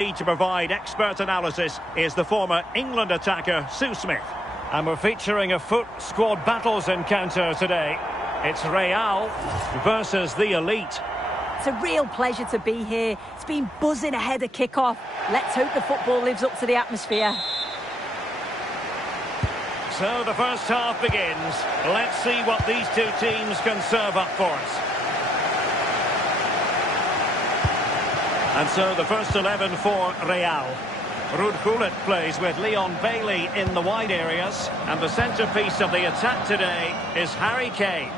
To provide expert analysis is the former England attacker Sue Smith. And we're featuring a foot squad battles encounter today. It's Real versus the Elite. It's a real pleasure to be here. It's been buzzing ahead of kick-off. Let's hope the football lives up to the atmosphere. So the first half begins. Let's see what these two teams can serve up for us. And so the first 11 for Real. Ruud Gullit plays with Leon Bailey in the wide areas. And the centrepiece of the attack today is Harry Kane.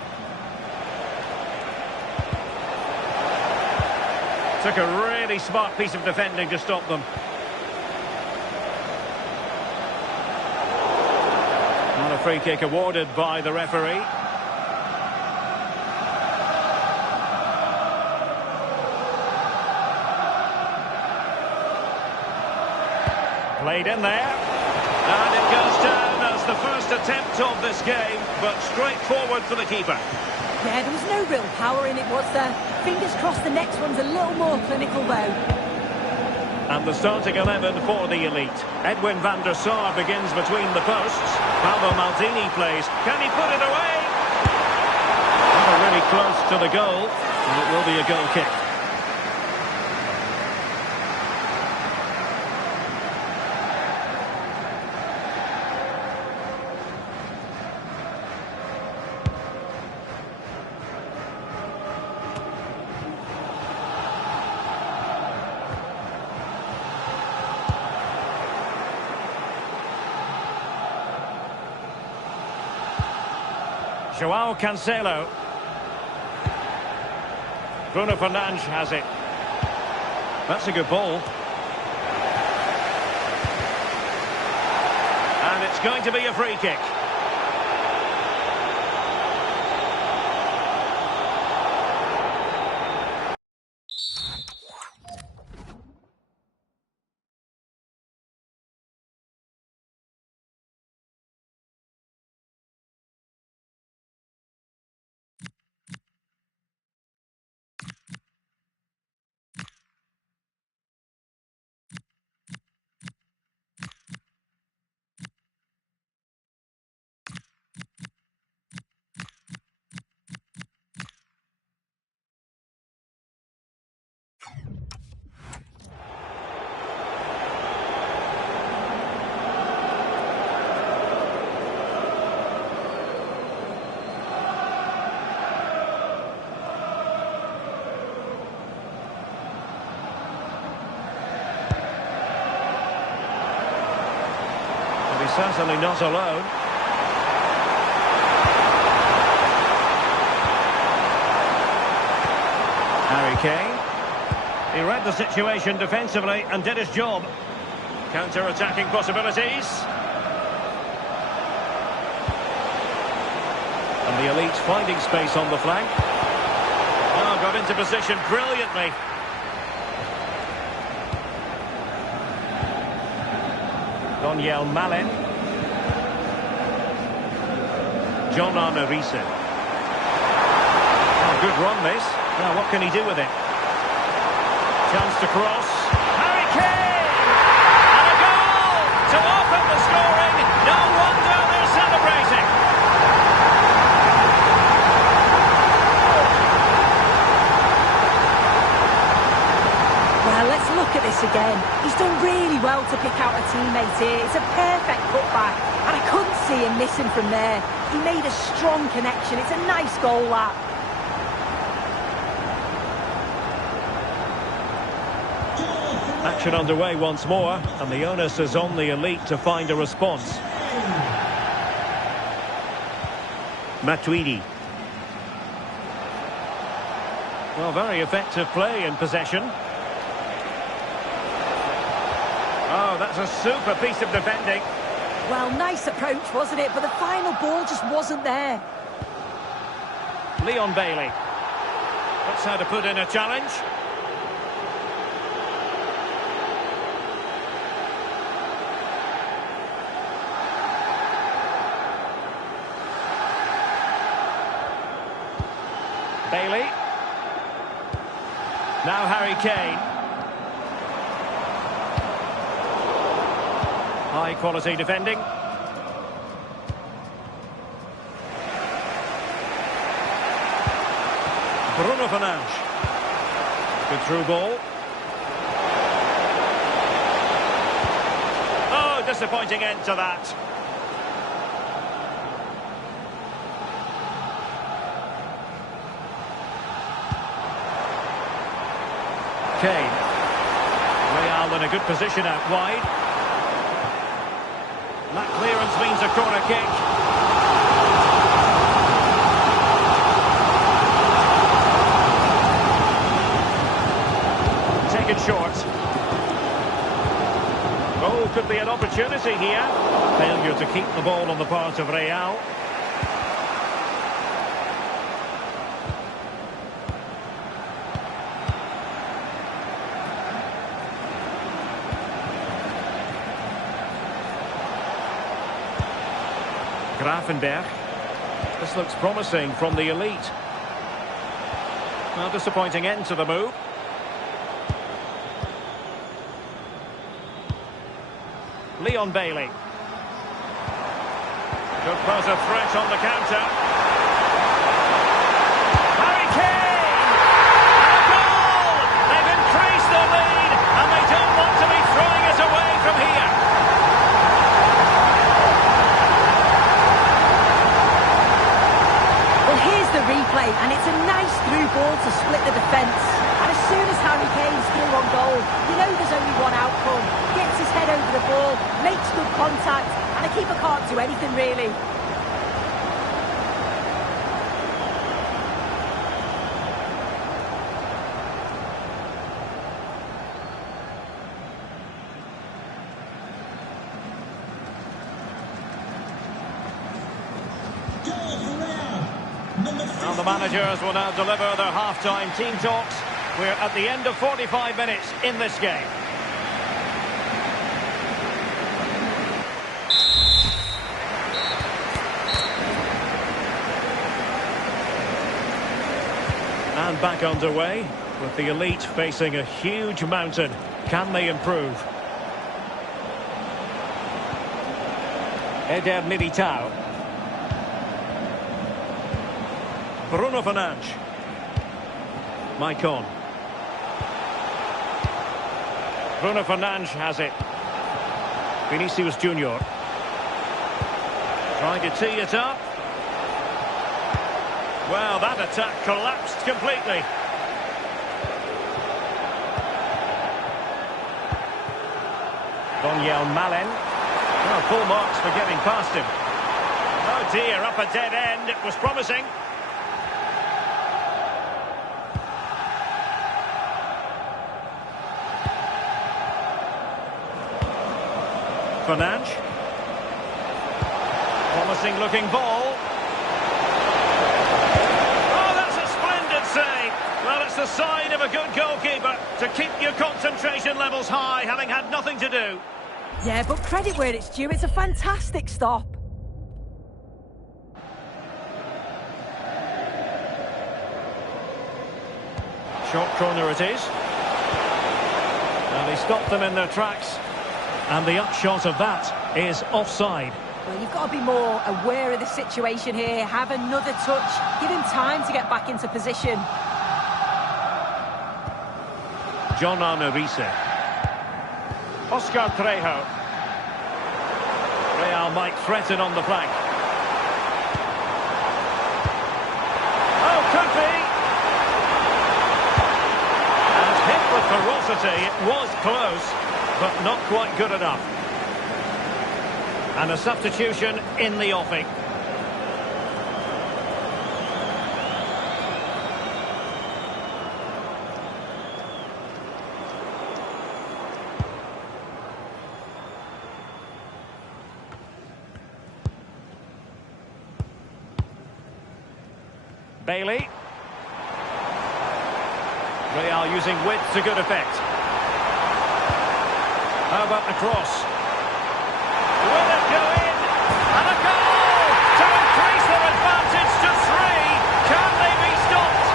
Took a really smart piece of defending to stop them. And a free kick awarded by the referee. Played in there, and it goes down as the first attempt of this game, but straightforward for the keeper. Yeah, there was no real power in it, was there? Fingers crossed the next one's a little more clinical, though. And the starting 11 for the Elite. Edwin van der Sar begins between the posts. Paolo Maldini plays. Can he put it away? Oh, really close to the goal, and it will be a goal kick. Joao Cancelo. Bruno Fernandes has it. That's a good ball. And it's going to be a free kick. He's certainly not alone. Harry Kane. He read the situation defensively and did his job. Counter-attacking possibilities. And the Elite finding space on the flank. Oh, got into position brilliantly. Daniel Malen. John Arne Riise. Oh, good run this. Now what can he do with it? Chance to cross. Harry Kane! And a goal to open the scoring. No wonder they're celebrating. Well, let's look at this again. He's done really well to pick out a teammate here. It's a perfect putback, and I couldn't see him missing from there. He made a strong connection. It's a nice goal, that. Action underway once more, and the onus is on the Elite to find a response. Matuidi. Well, very effective play in possession. Oh, that's a super piece of defending. Well, nice approach, wasn't it? But the final ball just wasn't there. Leon Bailey. That's how to put in a challenge. Bailey. Now Harry Kane. High quality defending. Bruno Fernandes. Good through ball. Oh, disappointing end to that. Kane. Real in a good position out wide. That clearance means a corner kick. Taken short. Oh, could be an opportunity here. Failure to keep the ball on the part of Real. Grafenberg. This looks promising from the elite. Well, disappointing end to the move. Leon Bailey. Could pose a threat on the counter. Harry Kane! And a goal! They've increased the lead, and they don't want to be throwing it away from here. Well, here's the replay, and it's a nice through ball to split the defence. And as soon as Harry Kane's through on goal, you know there's only one outcome. Gets his head over the ball, makes good contact, and the keeper can't do anything really. And the managers will now deliver their half-time team talks. We're at the end of 45 minutes in this game. And back underway, with the elite facing a huge mountain. Can they improve? Eder Militao. Bruno Fernandes. Maicon. Bruno Fernandes has it. Vinicius Junior. Trying to tee it up. Well, that attack collapsed completely. Donyell Malen. Oh, full marks for getting past him. Oh dear, up a dead end. It was promising. Fernandes. Promising looking ball. Oh, that's a splendid save. Well, it's the sign of a good goalkeeper to keep your concentration levels high, having had nothing to do. Yeah, but credit where it's due. It's a fantastic stop. Short corner it is. And he stopped them in their tracks. And the upshot of that is offside. Well, you've got to be more aware of the situation here. Have another touch. Give him time to get back into position. John Arnarise. Oscar Trejo. Real might threaten on the flank. Oh, could be. And hit with ferocity. It was close, but not quite good enough. And a substitution in the offing. Bailey. Real using width to good effect. How about the cross? Will it go in? And a goal to increase their advantage to 3. Can they be stopped?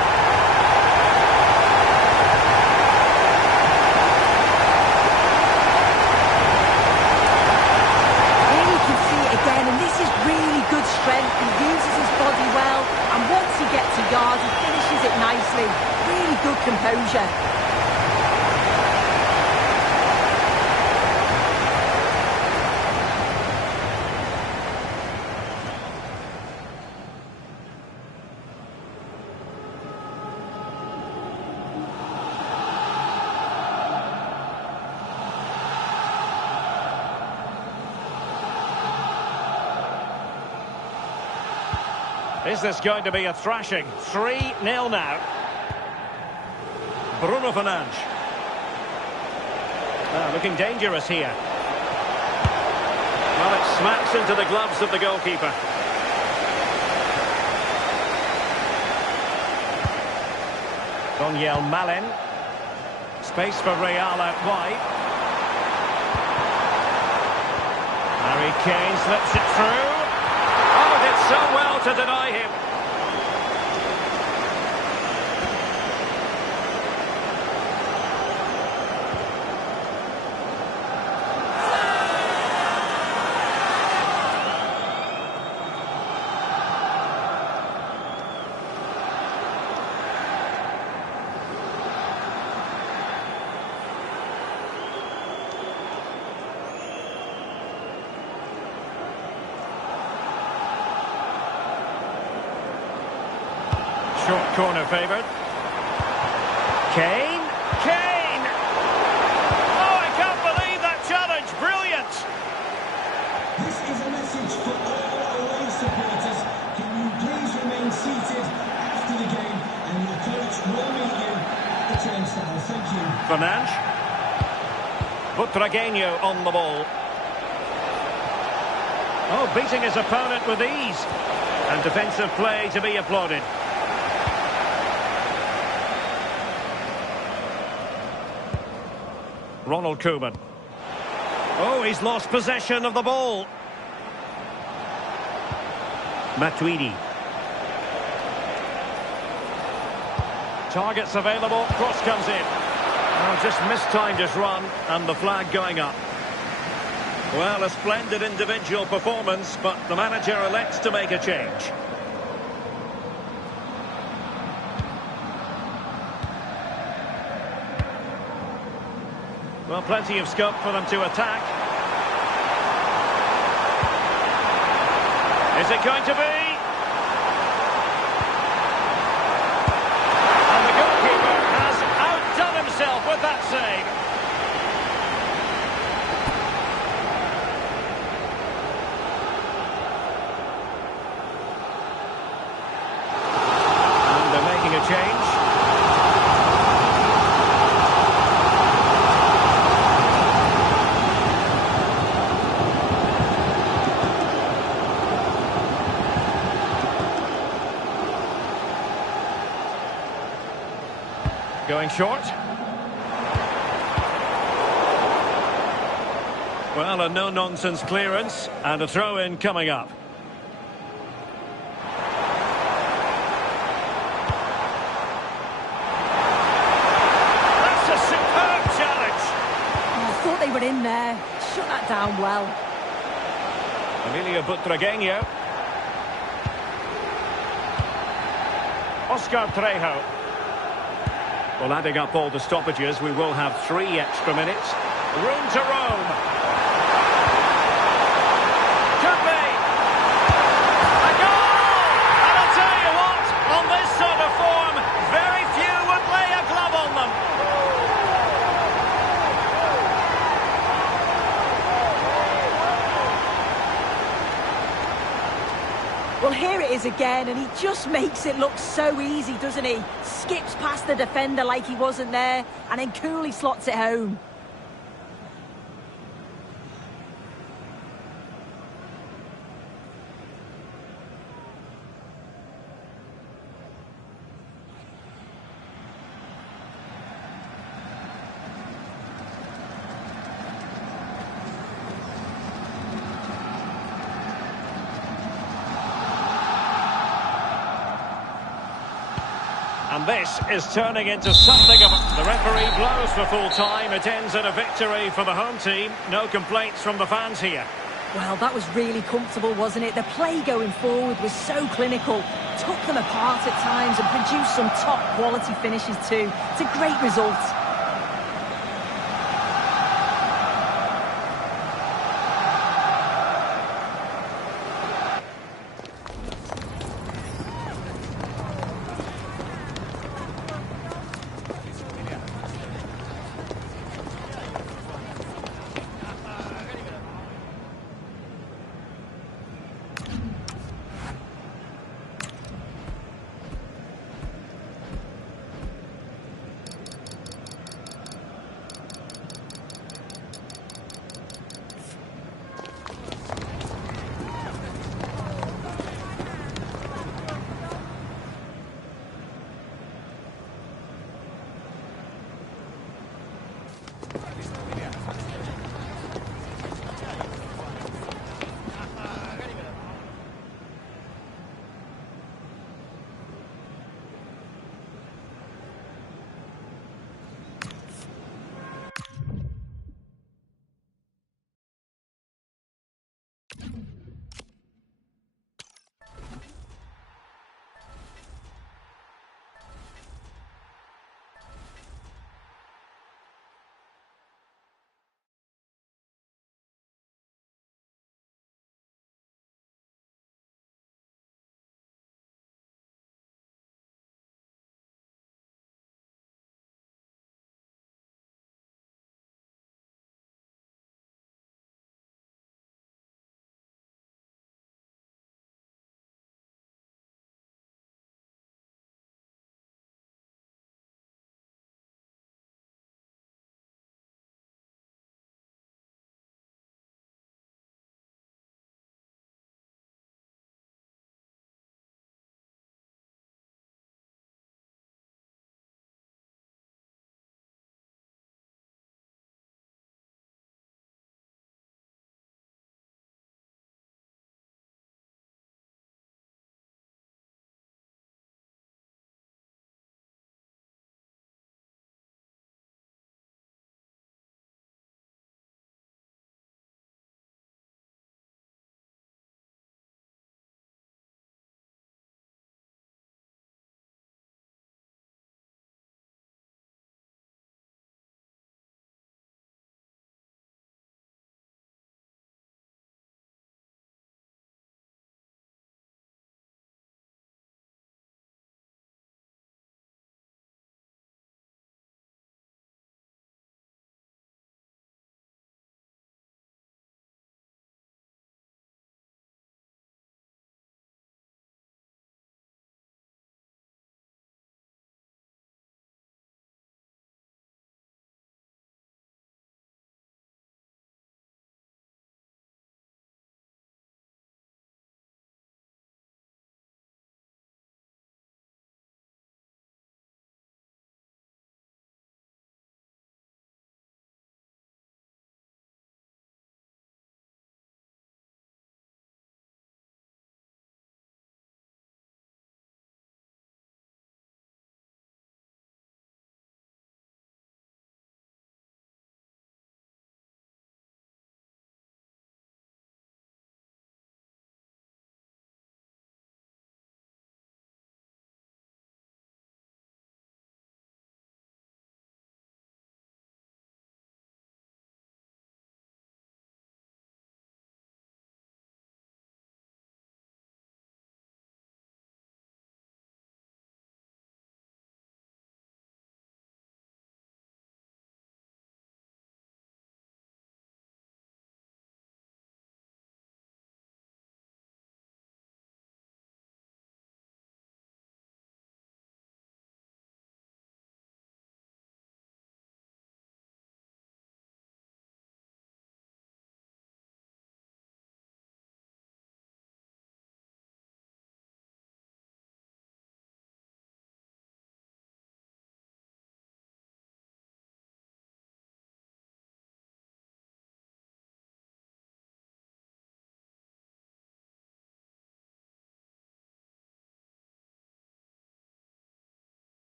Is this going to be a thrashing? 3-0 now. Bruno Fernandes. Looking dangerous here. Well, it smacks into the gloves of the goalkeeper. Daniel Malen. Space for Real out wide. Harry Kane slips it through. Oh, did so well to deny him. Short corner favoured. Kane. Kane! Oh, I can't believe that challenge. Brilliant! This is a message for all away supporters. Can you please remain seated after the game, and your coach will meet you at the turnstile. Thank you. Fernandes. Butragueño on the ball. Oh, beating his opponent with ease. And defensive play to be applauded. Ronald Koeman. Oh, he's lost possession of the ball. Matuidi. Targets available. Cross comes in. Oh, just mistimed his run, and the flag going up. Well, a splendid individual performance, but the manager elects to make a change. Well, plenty of scope for them to attack. Is it going to be? And the goalkeeper has outdone himself with that save. And they're making a change. Going short. Well, a no-nonsense clearance and a throw-in coming up. That's a superb challenge. Oh, I thought they were in there. Shut that down well. Emilio Butragueño. Oscar Trejo. Well, adding up all the stoppages, we will have 3 extra minutes. Room to roam. Could be. A goal! And I'll tell you what, on this sort of form, very few would lay a glove on them. Well, here it is again, and he just makes it look so easy, doesn't he? Skips past the defender like he wasn't there, and then coolly slots it home. And this is turning into something of the referee blows for full time. It ends in a victory for the home team. No complaints from the fans here. Well, that was really comfortable, wasn't it? The play going forward was so clinical. Took them apart at times and produced some top quality finishes too. It's a great result.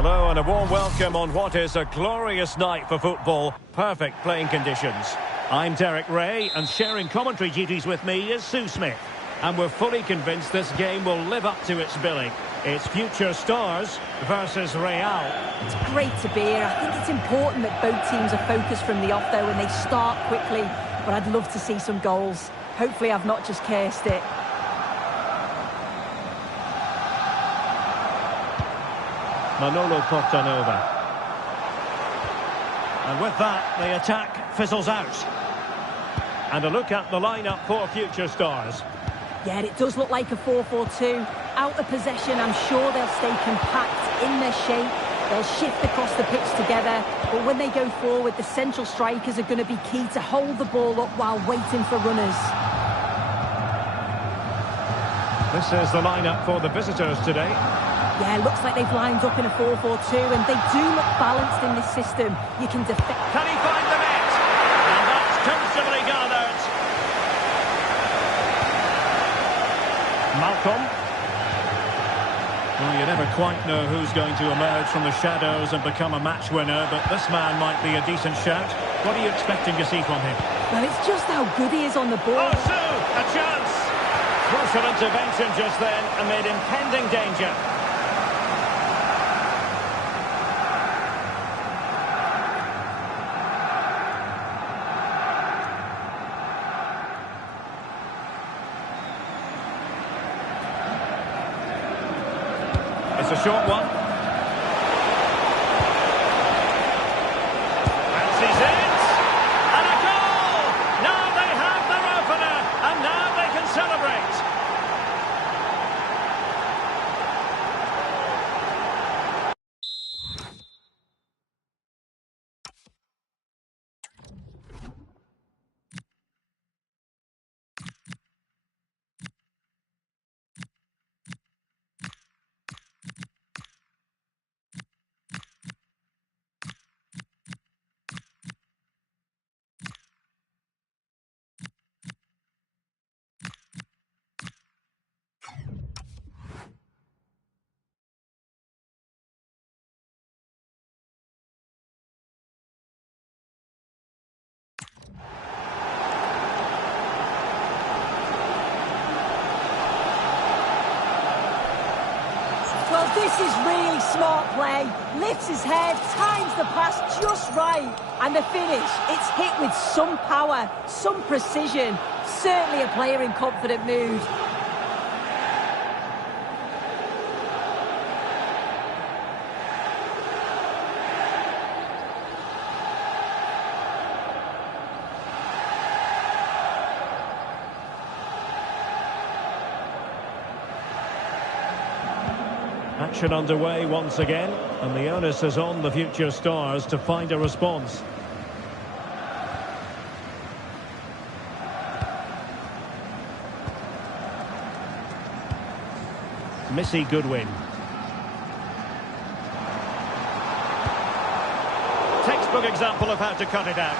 Hello and a warm welcome on what is a glorious night for football. Perfect playing conditions. I'm Derek Ray, and sharing commentary duties with me is Sue Smith. And we're fully convinced this game will live up to its billing. It's future stars versus Real. It's great to be here. I think it's important that both teams are focused from the off, though, and they start quickly. But I'd love to see some goals. Hopefully I've not just cursed it. Manolo Portanova. And with that, the attack fizzles out. And a look at the lineup for future stars. Yeah, it does look like a 4-4-2. Out of possession, I'm sure they'll stay compact in their shape. They'll shift across the pitch together. But when they go forward, the central strikers are going to be key to hold the ball up while waiting for runners. This is the lineup for the visitors today. Yeah, looks like they've lined up in a 4-4-2, and they do look balanced in this system. You can defend. Can he find the net? And that's comfortably gathered. Malcolm. Well, you never quite know who's going to emerge from the shadows and become a match winner, but this man might be a decent shout. What are you expecting to see from him? Well, it's just how good he is on the ball. Oh, Sue, a chance. Crucial intervention just then amid impending danger. It's a short one. Fancies it. And a goal! Now they have their opener, and now they can celebrate. Well, this is really smart play. Lifts his head, times the pass just right. And the finish, it's hit with some power, some precision. Certainly a player in confident mood. Action underway once again, and the onus is on the future stars to find a response. Missy Goodwin. Textbook example of how to cut it out.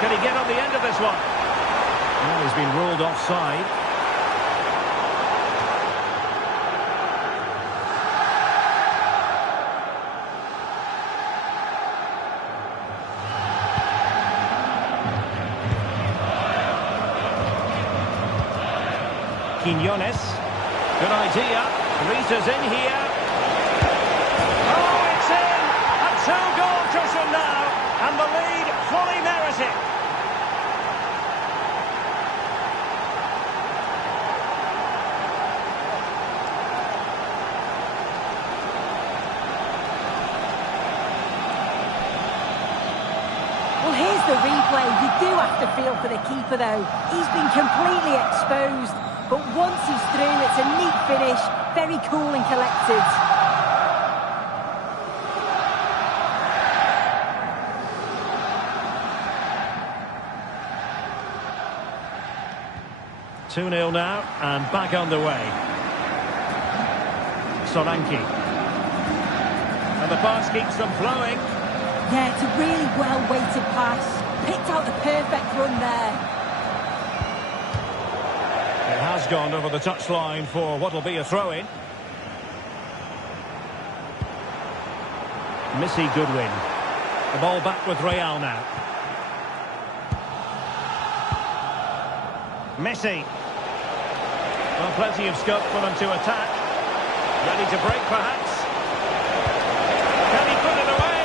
Can he get on the end of this one? Well, he's been ruled offside. Quinones. Good idea. Risa's in here. Oh, it's in! A two-goal cushion now, and the lead fully merited. 'Here's the replay. You do have to feel for the keeper, though. He's been completely exposed. But once he's through, it's a neat finish. Very cool and collected. Two-nil now, and back underway. Solanke. And the pass keeps them flowing. Yeah, it's a really well-weighted pass. Picked out the perfect run there. It has gone over the touchline for what will be a throw-in. Missy Goodwin. The ball back with Real now. Messi. Well, plenty of scope for them to attack. Ready to break, perhaps. Can he put it away?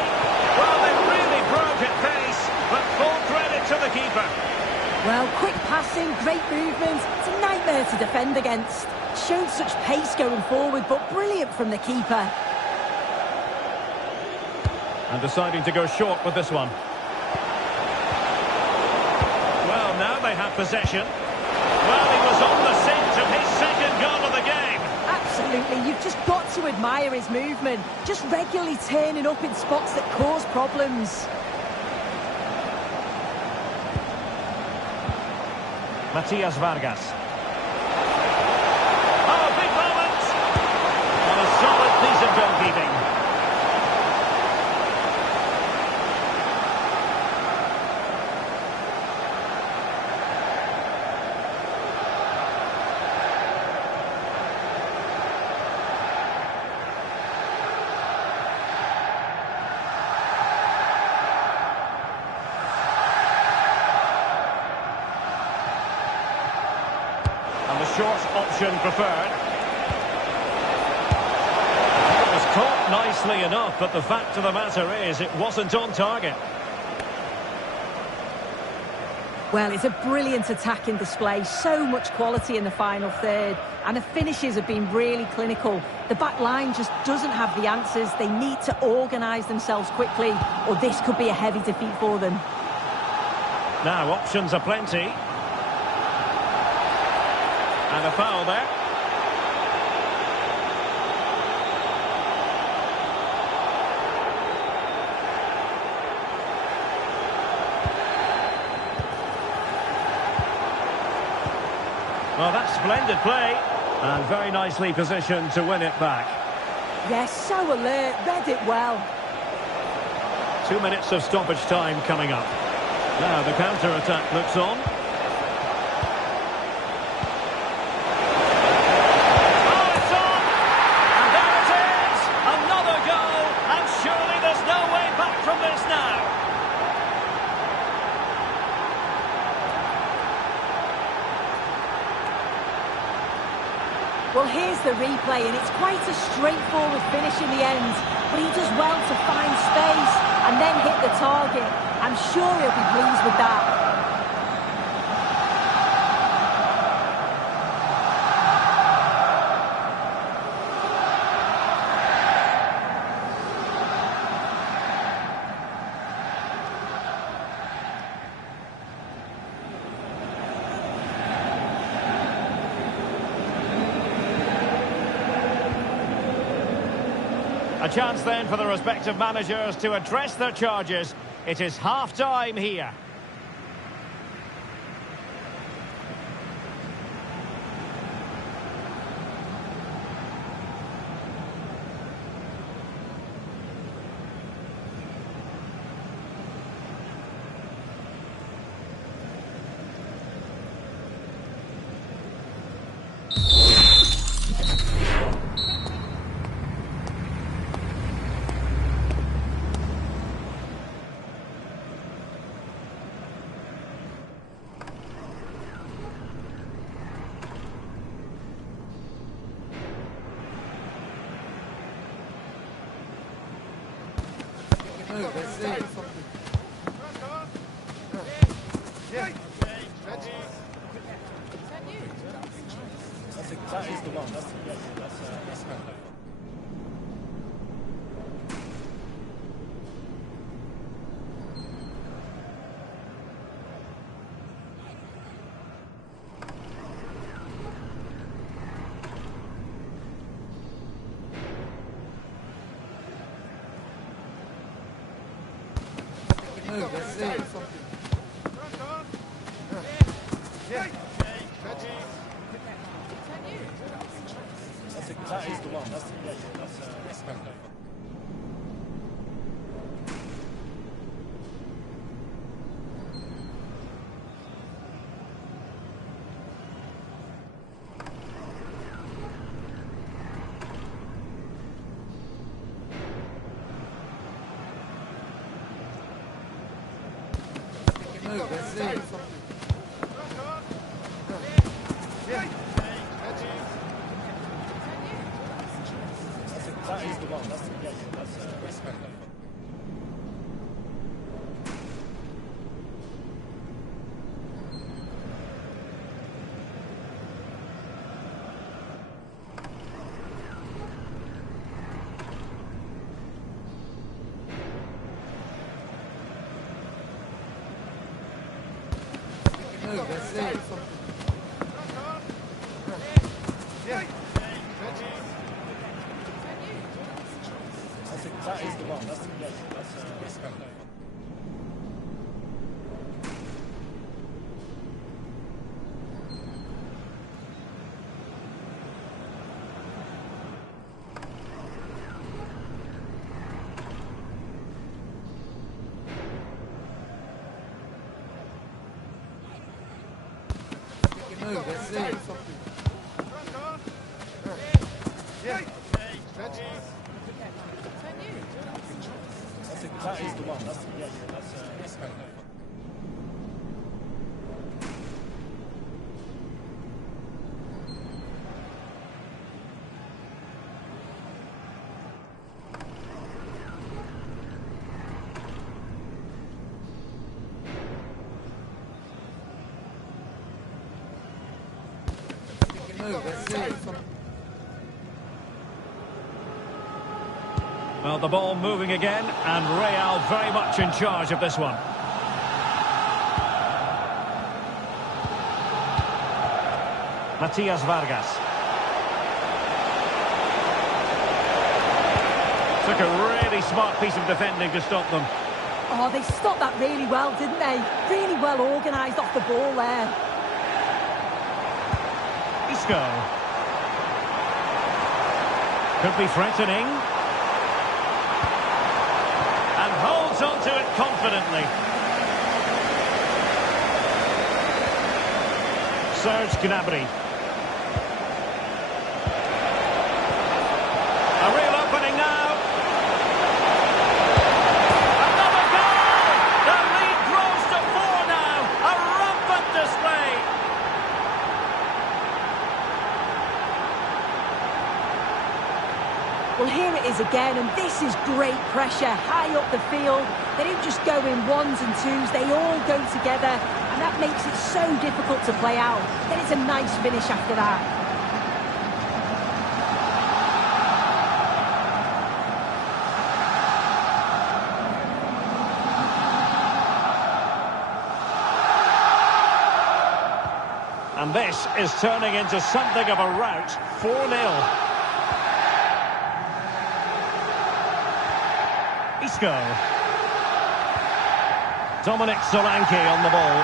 Well, they really broke at pace, but full credit to the keeper. Well, quick passing, great movement. It's a nightmare to defend against. Showed such pace going forward, but brilliant from the keeper. And deciding to go short with this one. Well, now they have possession. Well, he was on the scent of his second goal of the game. Absolutely, you've just got to admire his movement. Just regularly turning up in spots that cause problems. Matias Vargas. Oh, big moment! And a solid piece of goalkeeping. Short option preferred. It was caught nicely enough, but the fact of the matter is it wasn't on target. Well, it's a brilliant attacking display. So much quality in the final third. And the finishes have been really clinical. The back line just doesn't have the answers. They need to organise themselves quickly, or this could be a heavy defeat for them. Now, options are plenty. And a foul there. Well, that's splendid play. And very nicely positioned to win it back. Yes, so alert, read it well. 2 minutes of stoppage time coming up. Now the counter-attack looks on. Well, here's the replay, and it's quite a straightforward finish in the end. But he does well to find space and then hit the target. I'm sure he'll be pleased with that. A chance then for the respective managers to address their charges. It is half-time here. That is the one. That's her. That is the one. That's her. That is the one. That's correct. That is the one. That's correct. That is the one. That's correct. Well, the ball moving again, and Real very much in charge of this one. Matias Vargas. Took a really smart piece of defending to stop them. Oh, they stopped that really well, didn't they? Really well organised off the ball there. Isco. Could be threatening. And holds on to it confidently. Serge Gnabry. A real opening now. Another goal! The lead grows to 4 now. A rampant display. Well, here it is again, and this is great pressure, high up the field. They don't just go in ones and twos, they all go together, and that makes it so difficult to play out. Then it's a nice finish after that. And this is turning into something of a rout. 4-0. Isco. Dominic Solanke on the ball.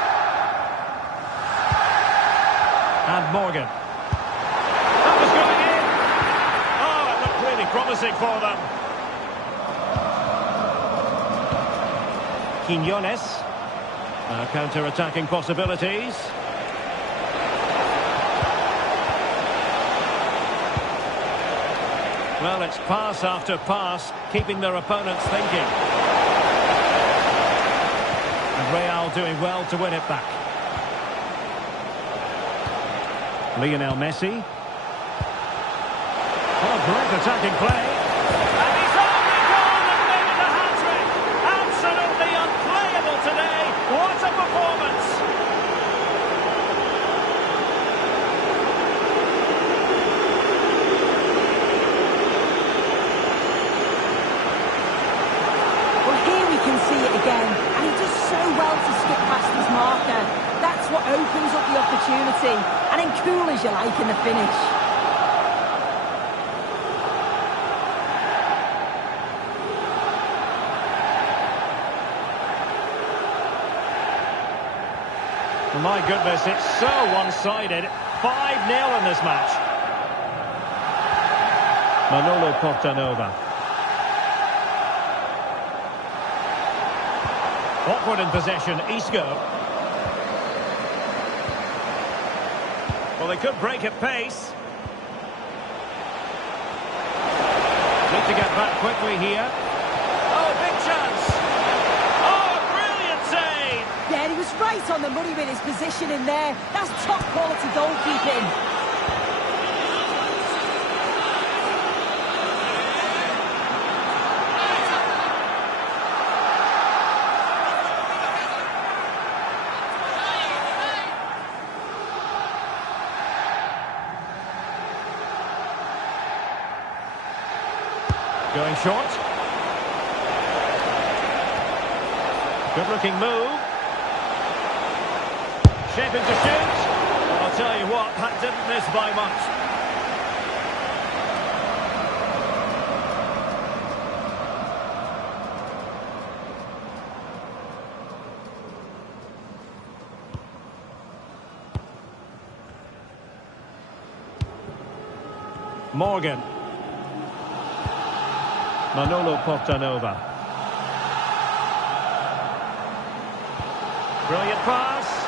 And Morgan. That was going in. Oh, it looked really promising for them. Quiñones. Counter-attacking possibilities. Well, it's pass after pass, keeping their opponents thinking. And Real doing well to win it back. Lionel Messi. Oh, great attacking play. And he's only gone and made it a hat-trick. Absolutely unplayable today. What a performance. And he does so well to skip past his marker. That's what opens up the opportunity. And then cool as you like in the finish. My goodness, it's so one-sided. 5-0 in this match. Manolo Portanova. Awkward in possession, Isco. Well, they could break at pace. Need to get back quickly here. Oh, big chance. Oh, brilliant save. Yeah, he was right on the money with his position in there. That's top quality goalkeeping. Going short. Good looking move. Shaping to shoot. Well, I'll tell you what, that didn't miss by much. Morgan. Manolo Portanova. Brilliant pass.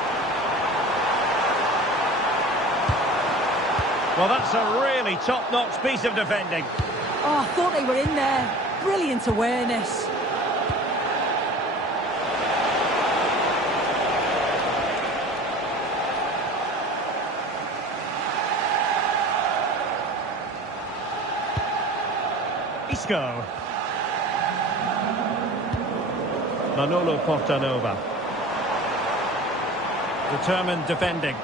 Well, that's a really top-notch piece of defending. Oh, I thought they were in there. Brilliant awareness. Isco. Manolo Portanova. Determined defending.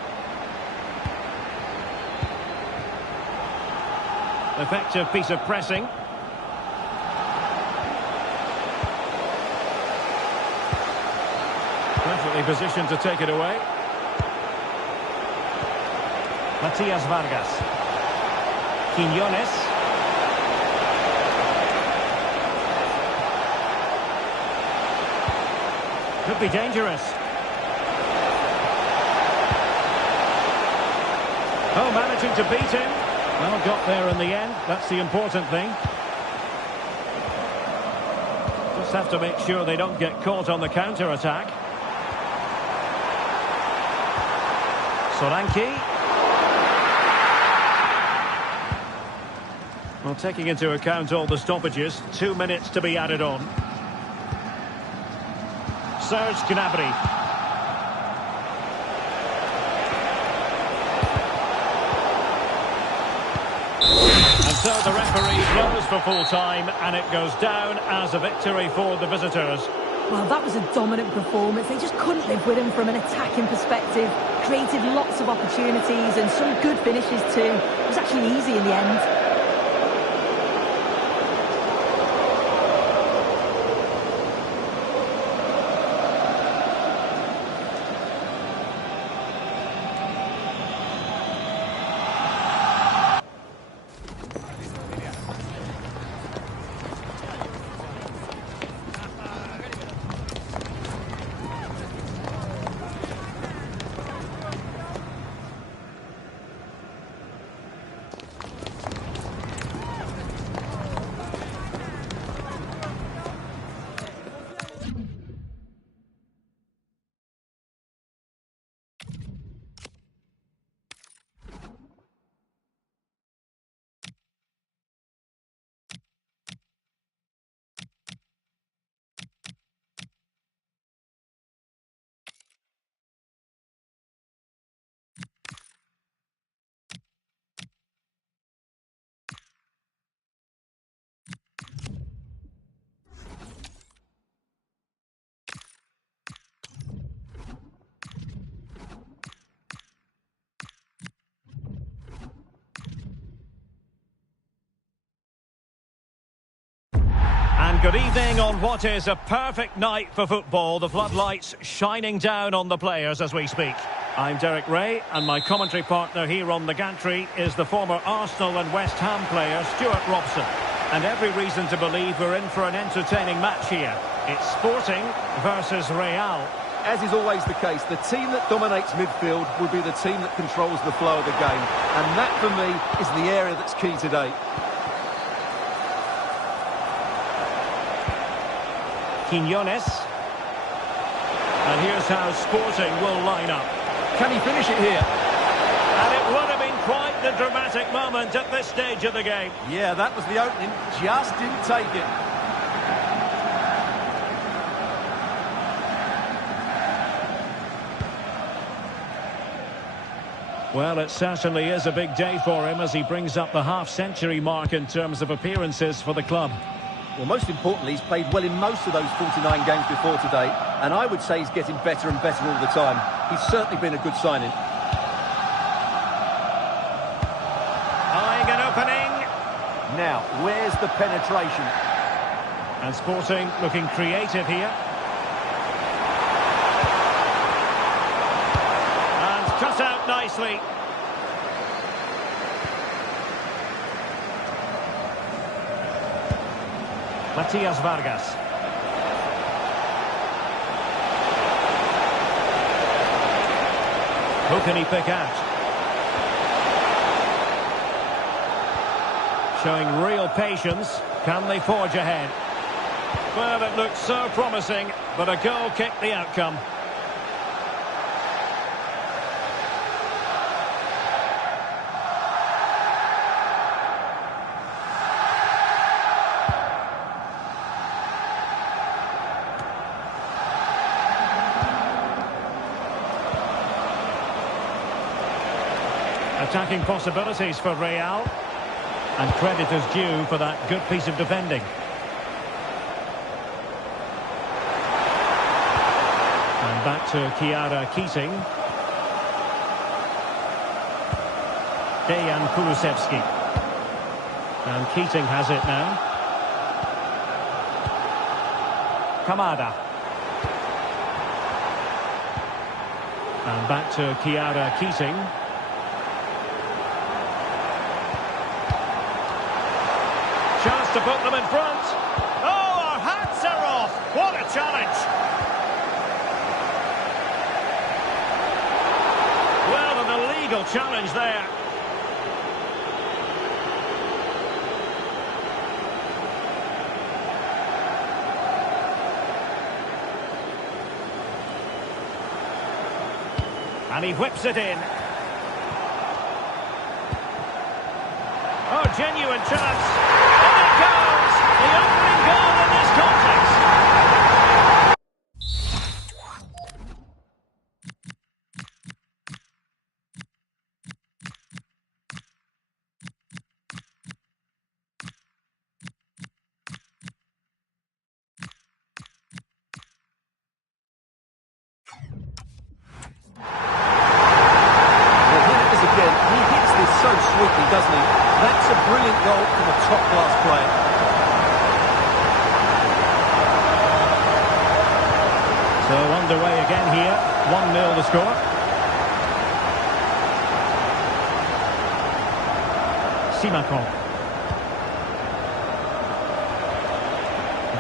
Effective piece of pressing. Perfectly positioned to take it away. Matias Vargas. Quiñones. Could be dangerous. Oh, managing to beat him. Well, got there in the end. That's the important thing. Just have to make sure they don't get caught on the counter-attack. Solanke. Well, taking into account all the stoppages, 2 minutes to be added on. Serge Gnabry. And so the referee blows for full time, and it goes down as a victory for the visitors. Well, that was a dominant performance. They just couldn't live with him from an attacking perspective. Created lots of opportunities and some good finishes too. It was actually easy in the end. And good evening on what is a perfect night for football. The floodlights shining down on the players as we speak. I'm Derek Ray, and my commentary partner here on the gantry is the former Arsenal and West Ham player Stuart Robson. And every reason to believe we're in for an entertaining match here. It's Sporting versus Real. As is always the case, the team that dominates midfield will be the team that controls the flow of the game. And that, for me, is the area that's key today. Quiñones. And here's how Sporting will line up. Can he finish it here? And it would have been quite the dramatic moment at this stage of the game. Yeah, that was the opening. Just didn't take it. Well, it certainly is a big day for him as he brings up the half-century mark in terms of appearances for the club. Well, most importantly, he's played well in most of those 49 games before today, and I would say he's getting better and better all the time. He's certainly been a good signing. Eyeing an opening. Now, where's the penetration? And Sporting looking creative here. And cut out nicely. Matias Vargas. Who can he pick out? Showing real patience. Can they forge ahead? Well, it looked so promising, but a goal kicked the outcome. Attacking possibilities for Real. And credit is due for that good piece of defending. And back to Kiara Keating. Dejan Kulusevski. And Keating has it now. Kamada. And back to Kiara Keating. Chance to put them in front. Oh, our hats are off. What a challenge. Well, an illegal challenge there. And he whips it in. Oh, genuine chance. Goes the opening goal in this context. Well, here it is again. He hits this so sweetly, doesn't he? That's a brilliant goal from a top-class player. So underway again here. 1-0 the score. Simakon.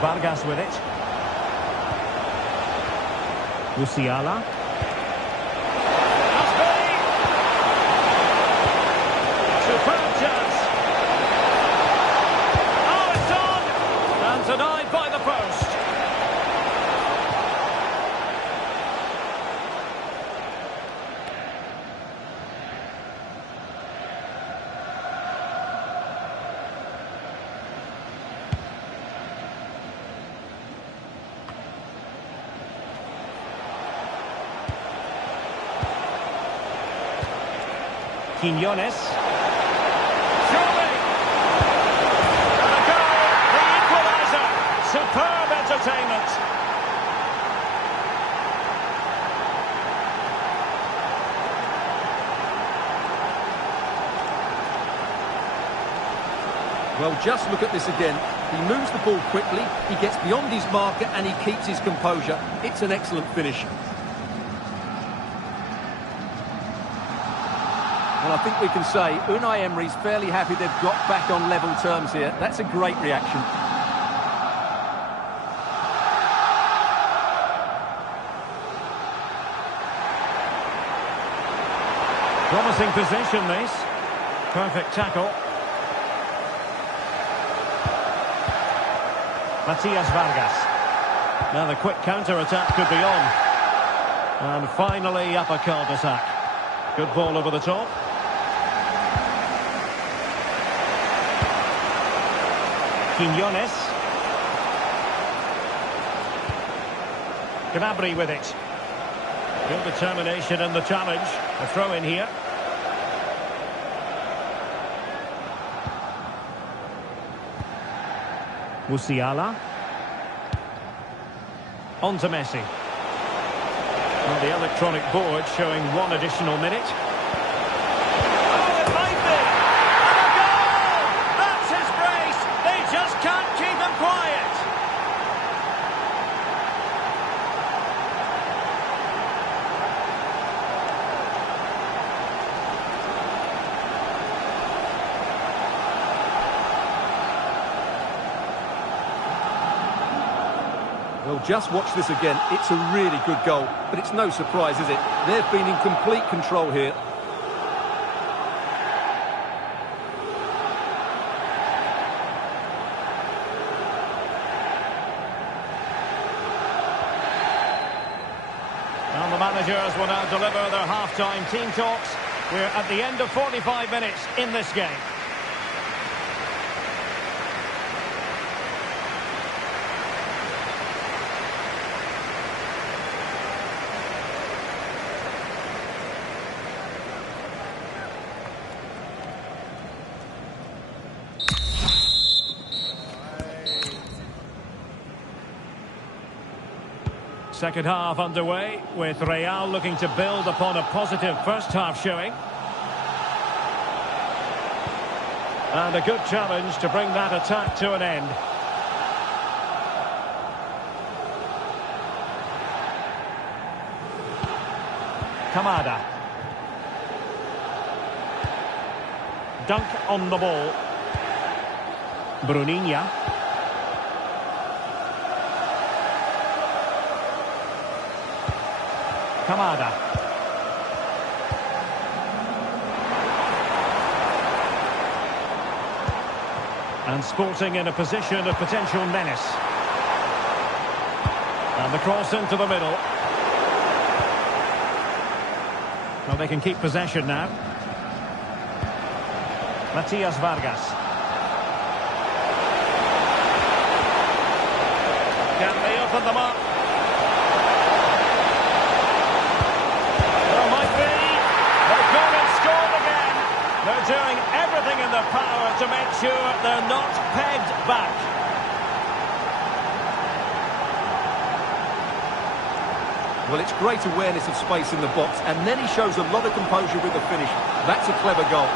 Vargas with it. Musiala. Superb chance. Oh, it's on! And denied by the post. Quiñones. Surely! And a goal! The equaliser! Superb entertainment! Well, just look at this again. He moves the ball quickly, he gets beyond his marker and he keeps his composure. It's an excellent finish. Well, I think we can say Unai Emery's fairly happy they've got back on level terms here. That's a great reaction. Promising possession, this. Perfect tackle. Matias Vargas. Now the quick counter-attack could be on. And finally up a cul-de-sac. Good ball over the top. Quiñones. Gnabry with it. Good determination in the challenge. A throw in here. Musiala. On to Messi. Well, the electronic board showing 1 additional minute. Oh, it might be! And a goal! That's his brace! They just can't keep him quiet! Well, just watch this again. It's a really good goal, but it's no surprise, is it? They've been in complete control here. Well, the managers will now deliver their half-time team talks. We're at the end of 45 minutes in this game. Second half underway, with Real looking to build upon a positive first half showing. And a good challenge to bring that attack to an end. Kamada. Dunk on the ball. Bruninha. Kamada. And Sporting in a position of potential menace. And the cross into the middle. Well, they can keep possession now. Matias Vargas. Can they open them up? They're doing everything in their power to make sure they're not pegged back. Well, it's great awareness of space in the box, and then he shows a lot of composure with the finish. That's a clever goal.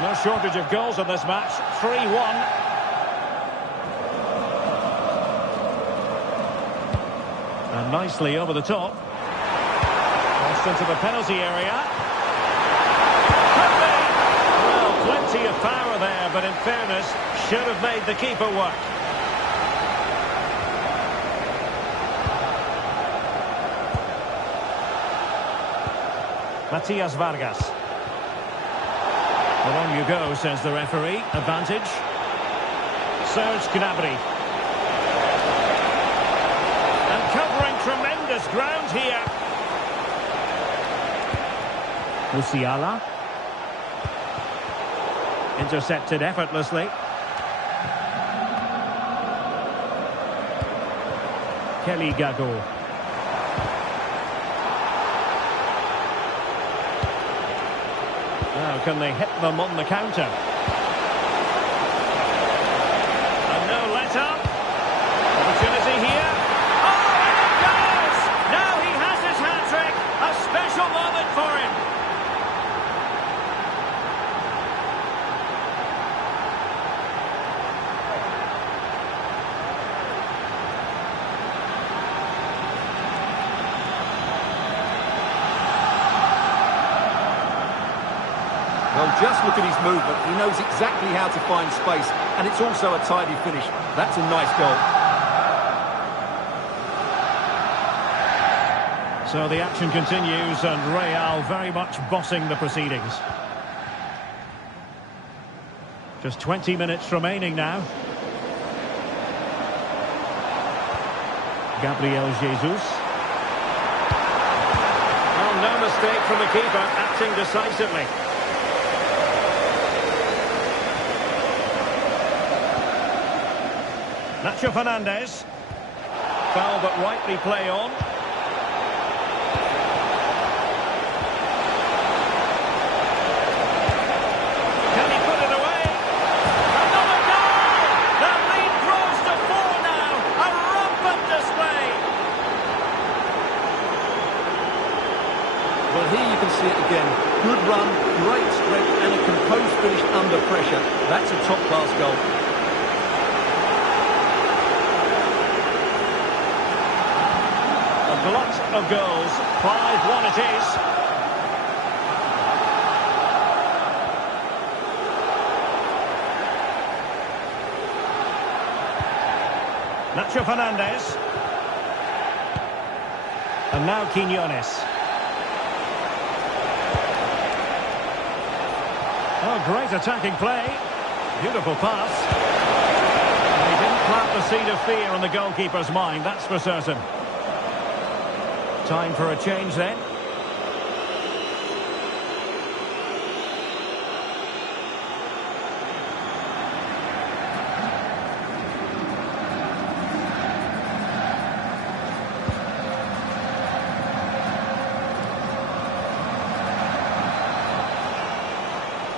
No shortage of goals in this match. 3-1. And nicely over the top. Crossed into the penalty area. Well, plenty of power there, but in fairness, should have made the keeper work. Matias Vargas. Well, on you go, says the referee. Advantage. Serge Gnabry. And covering tremendous ground here. Musiala. Intercepted effortlessly. Kelly Gago. Now, can they hit them on the counter? And no let-up. Opportunity here. Oh, and it goes! Now he has his hat-trick. A special moment for him. Well, just look at his movement. He knows exactly how to find space, and it's also a tidy finish. That's a nice goal. So the action continues, and Real very much bossing the proceedings. Just 20 minutes remaining now. Gabriel Jesus. Oh, no mistake from the keeper, acting decisively. Nacho Fernandez. Foul but rightly play on. Can he put it away? Another goal! The lead grows to 4 now. A rampant display. Well, here you can see it again. Good run, great strength, and a composed finish under pressure. That's a top-class goal. A lot of goals. 5-1 it is. Nacho Fernandez. And now Quiñones. Oh, great attacking play. Beautiful pass. He didn't plant the seed of fear on the goalkeeper's mind, that's for certain. Time for a change then.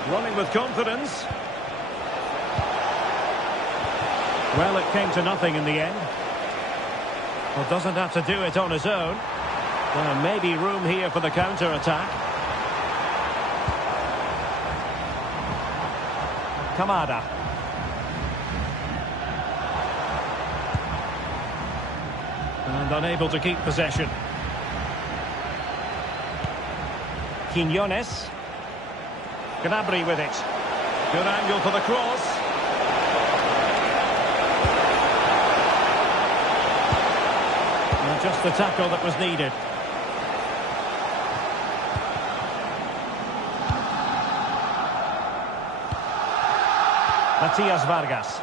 Running with confidence. Well, it came to nothing in the end. Well, doesn't have to do it on his own. Well, maybe room here for the counter-attack. Kamada. And unable to keep possession. Quiñones. Gnabry with it. Good angle for the cross. And just the tackle that was needed. Matias Vargas. A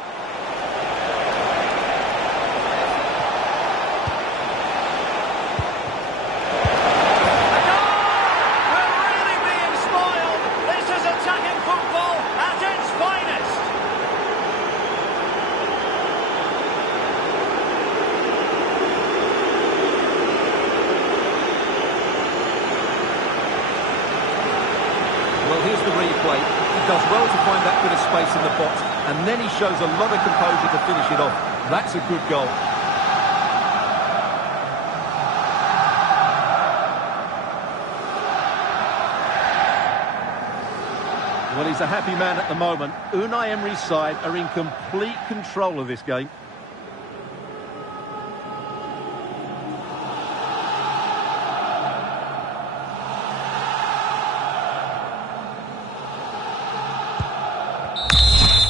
goal! We're really being spoiled. This is attacking football at its finest. Well, here's the replay. He does well to find that bit of space in the box, and then he shows a lot of composure to finish it off. That's a good goal. Well, he's a happy man at the moment. Unai Emery's side are in complete control of this game.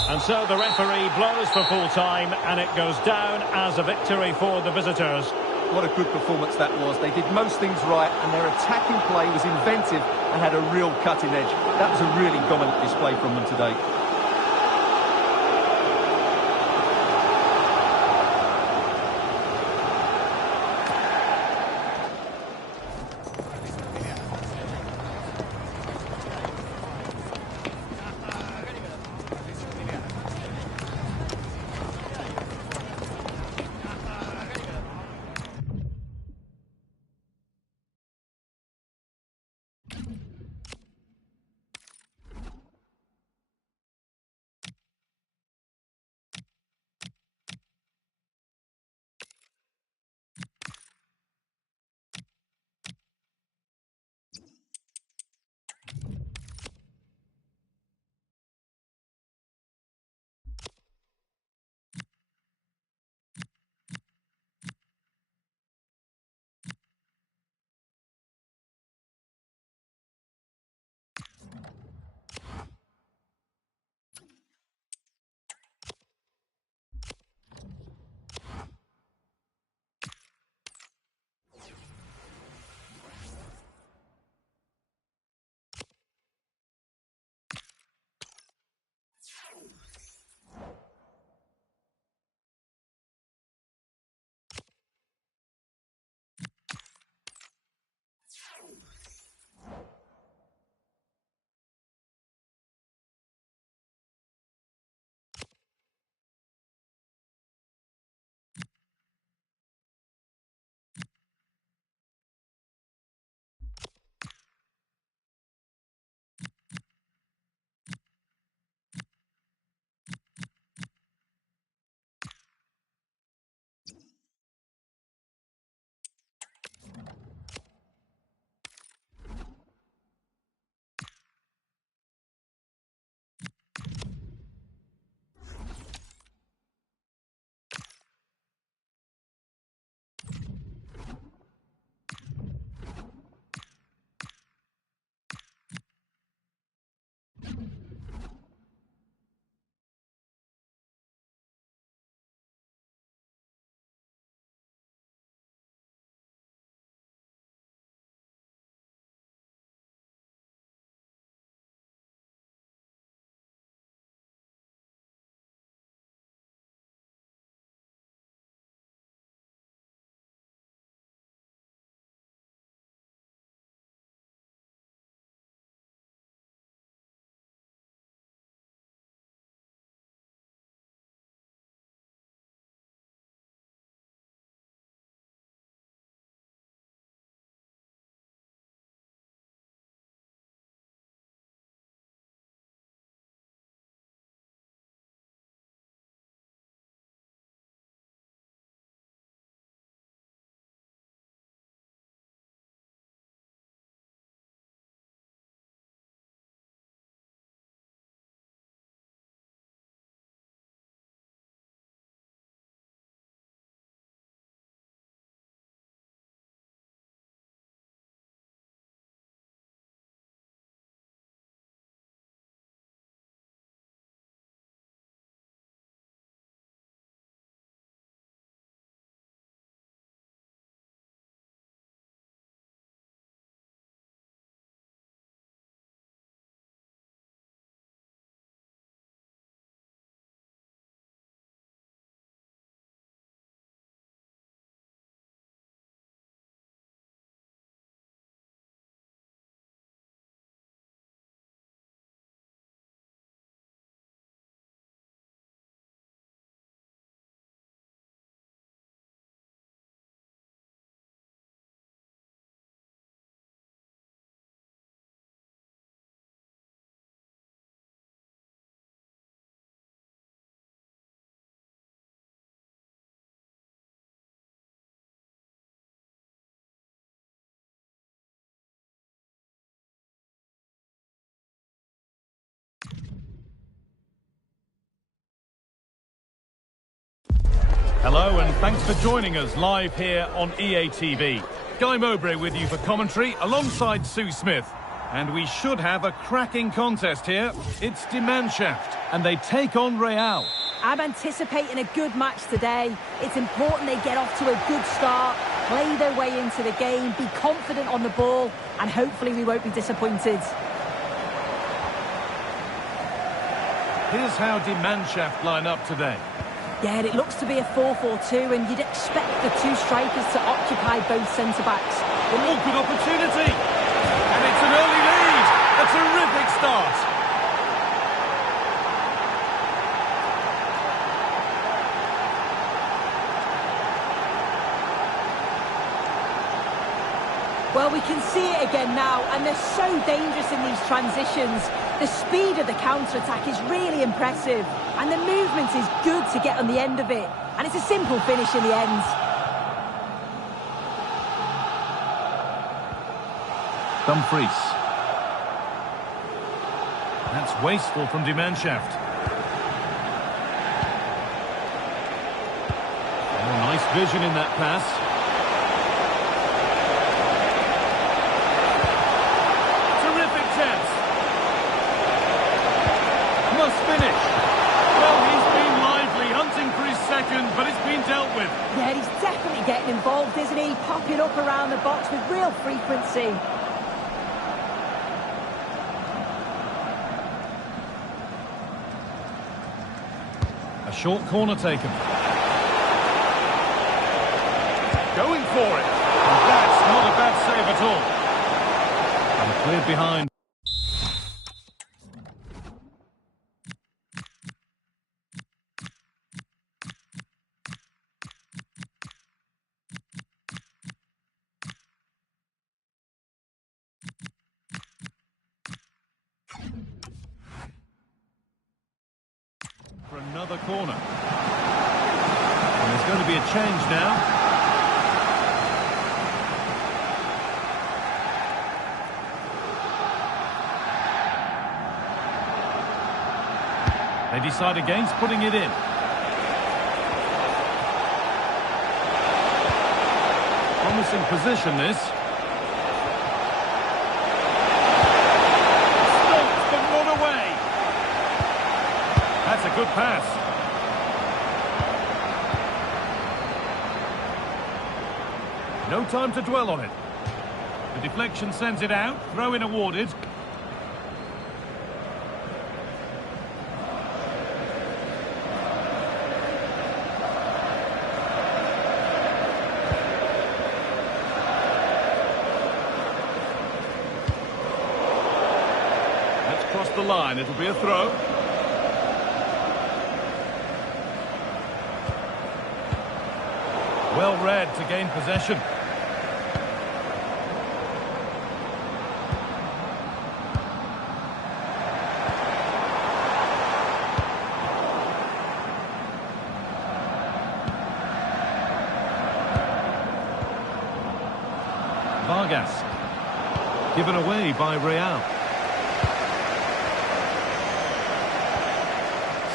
And so the referee blows for full time, and it goes down as a victory for the visitors. What a good performance that was. They did most things right, and their attacking play was inventive and had a real cutting edge. That was a really dominant display from them today. Hello and thanks for joining us live here on EA TV. Guy Mowbray with you for commentary alongside Sue Smith. And we should have a cracking contest here. It's Die Mannschaft and they take on Real. I'm anticipating a good match today. It's important they get off to a good start, play their way into the game, be confident on the ball, and hopefully we won't be disappointed. Here's how Die Mannschaft line up today. Yeah, it looks to be a 4-4-2, and you'd expect the two strikers to occupy both centre-backs. Oh, good opportunity! And it's an early lead! A terrific start! Well, we can see it again now, and they're so dangerous in these transitions. The speed of the counter-attack is really impressive, and the movement is good to get on the end of it. And it's a simple finish in the end. Dumfries. That's wasteful from Die Mannschaft. Oh, nice vision in that pass. Must finish. Well, he's been lively, hunting for his second, but it's been dealt with. Yeah, he's definitely getting involved, isn't he? Popping up around the box with real frequency. A short corner taken. Going for it. And that's not a bad save at all. And cleared behind. For another corner. And there's going to be a change now. They decide against putting it in. Promising position, this. Stopped, but not away. That's a good pass. No time to dwell on it. The deflection sends it out. Throw-in awarded. That's crossed the line. It'll be a throw. Well read to gain possession. Vargas. Given away by Real.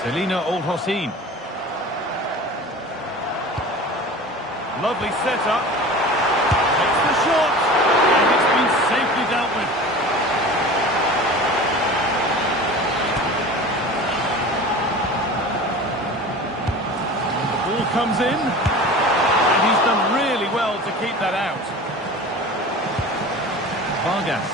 Selina Oldhossin. Lovely setup. Takes the shot. And it's been safely dealt with. And the ball comes in. And he's done really well to keep that out. Vargas.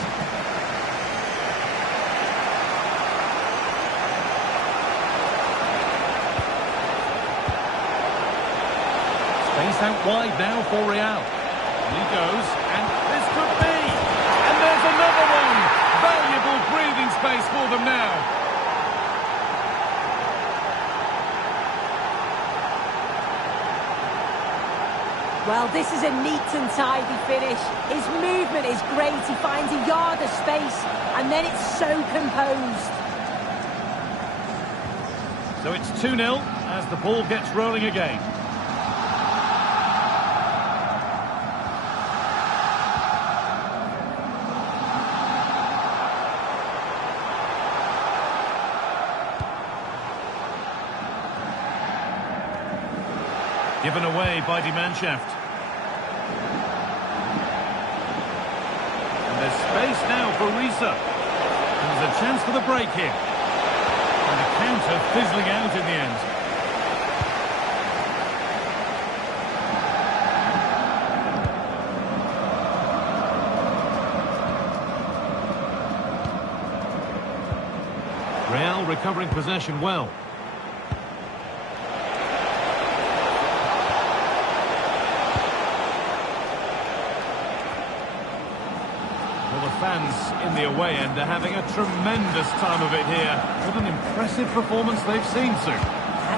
Space out wide now for Real. And he goes, and this could be. And there's another one. Valuable breathing space for them now. Well, this is a neat and tidy finish. His movement is great. He finds a yard of space, and then it's so composed. So it's 2-0 as the ball gets rolling again. Given away by Die Mannschaft. And there's space now for Risa. There's a chance for the break here. And the counter fizzling out in the end. Real recovering possession well. Well, the fans in the away end are having a tremendous time of it here. What an impressive performance they've seen, Sue.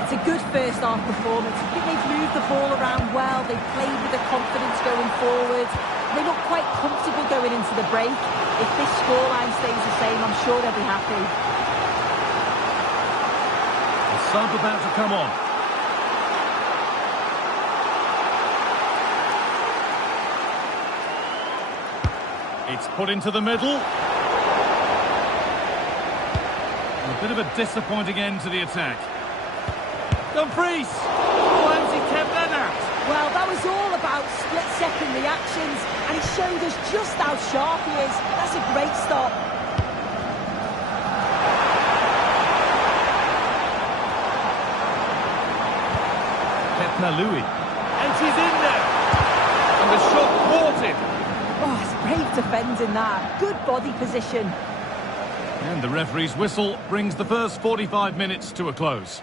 It's a good first half performance. I think they've moved the ball around well. They've played with the confidence going forward. They look quite comfortable going into the break. If this scoreline stays the same, I'm sure they'll be happy. The sub about to come on. It's put into the middle. And a bit of a disappointing end to the attack. Dumfries! Oh, how's he kept that out? Well, that was all about split-second reactions, and he showed us just how sharp he is. That's a great stop. Louis. And she's in there. And the shot thwarted. Oh, it's brave defending that. Good body position. And the referee's whistle brings the first 45 minutes to a close.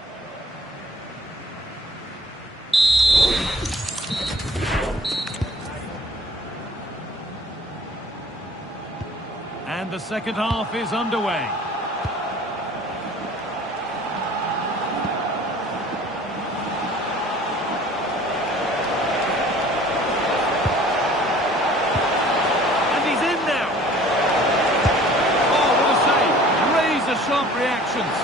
And the second half is underway. Sharp reactions.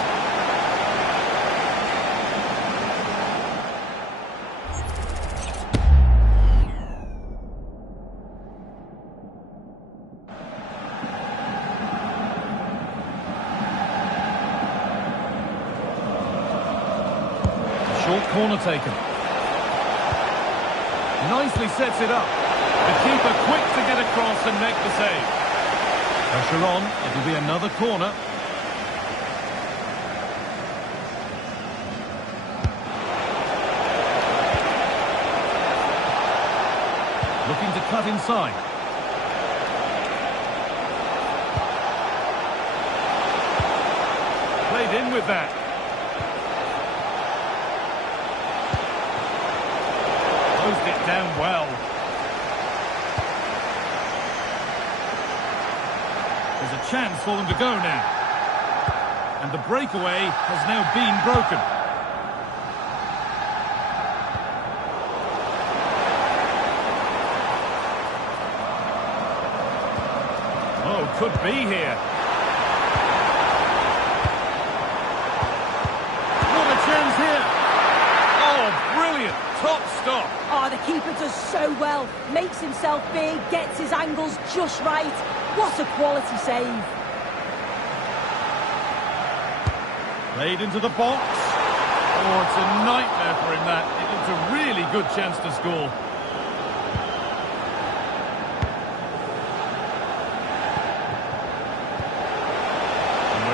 A short corner taken. Nicely sets it up. The keeper quick to get across and make the save. Pressure on. It'll be another corner. Looking to cut inside. Played in with that. Closed it down well. There's a chance for them to go now. And the breakaway has now been broken. Could be here. What a chance here. Oh, brilliant. Top stop. Oh, the keeper does so well. Makes himself big, gets his angles just right. What a quality save. Played into the box. Oh, it's a nightmare for him, that. It looks a really good chance to score.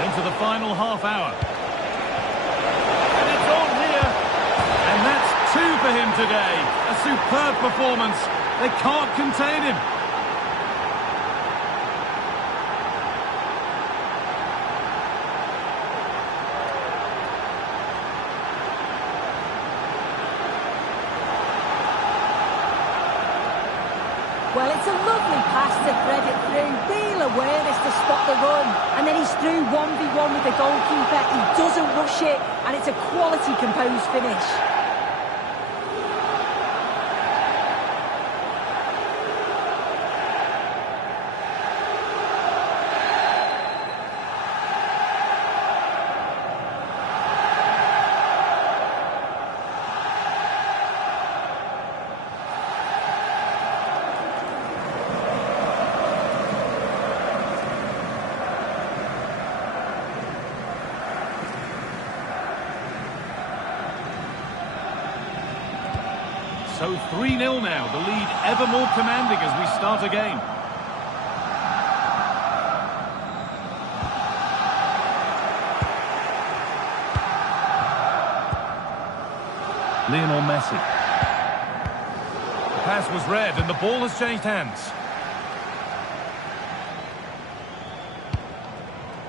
To the final half hour. And it's on here. And that's 2 for him today. A superb performance. They can't contain him. Well, it's a lovely pass to thread it through. Real awareness to spot the run. And then he's through 1v1 with the goalkeeper. He doesn't rush it. And it's a quality composed finish. So 3-0 now, the lead ever more commanding as we start again. Lionel Messi. The pass was read and the ball has changed hands.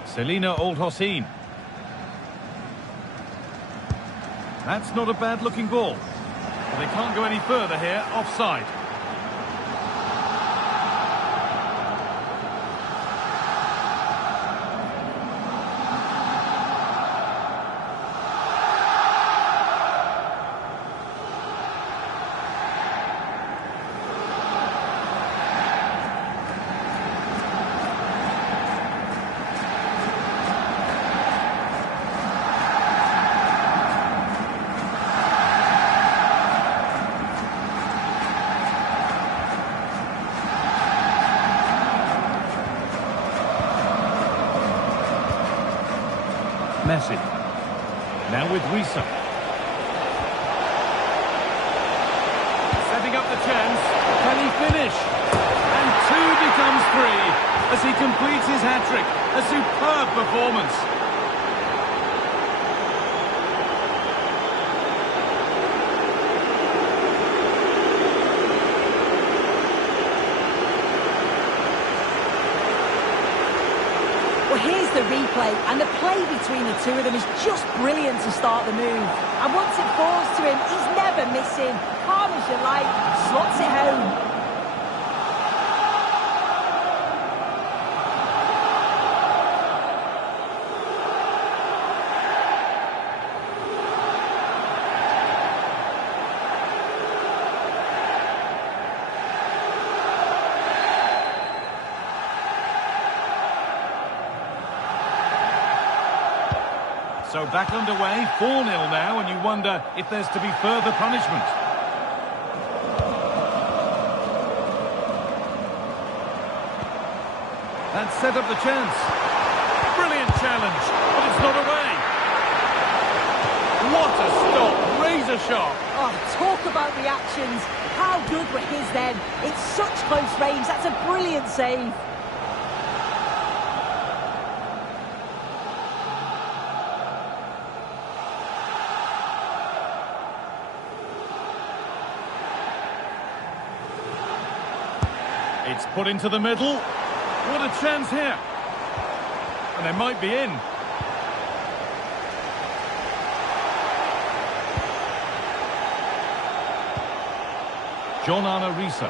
Selina Old-Hossein. That's not a bad-looking ball. But they can't go any further here, offside. Messi. Now with Risa. Setting up the chance. Can he finish? And 2 becomes 3 as he completes his hat-trick. A superb performance. Here's the replay, and the play between the two of them is just brilliant to start the move. And once it falls to him, he's never missing. Calm as you like, slots it home. So back underway, 4-0 now, and you wonder if there's to be further punishment. That set up the chance. Brilliant challenge, but it's not away. What a stop, razor sharp. Oh, talk about reactions. How good were his then? It's such close range, that's a brilliant save. It's put into the middle. What a chance here. And they might be in. John-Arne Riise.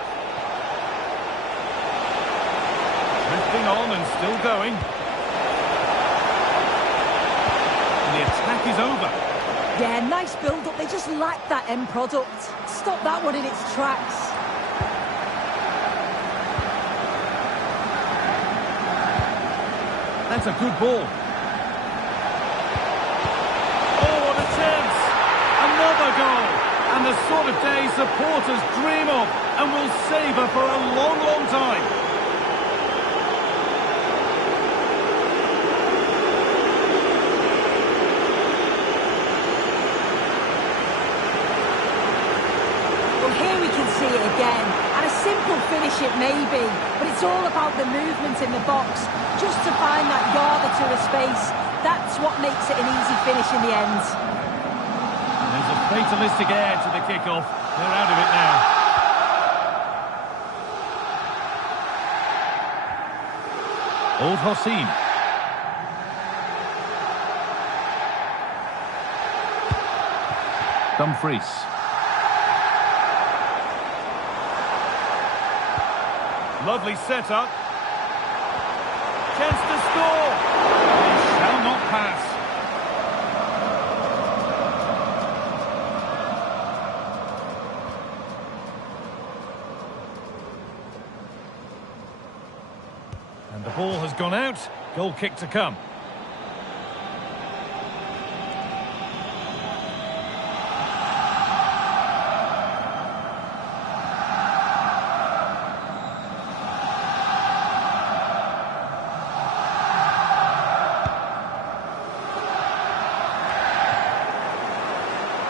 Drifting on and still going. And the attack is over. Yeah, nice build-up. They just lack that end product. Stop that one in its tracks. That's a good ball. Oh, what a chance! Another goal! And the sort of day supporters dream of and will savour for a long, long time. Well, here we can see it again. And a simple finish it may be, but it's all about the movement in the box. Just to find that yard or two of space, that's what makes it an easy finish in the end. There's a fatalistic air to the kick-off. They're out of it now. Old-Hossein. Dumfries. Lovely setup. Chance to score. He shall not pass. And the ball has gone out. Goal kick to come.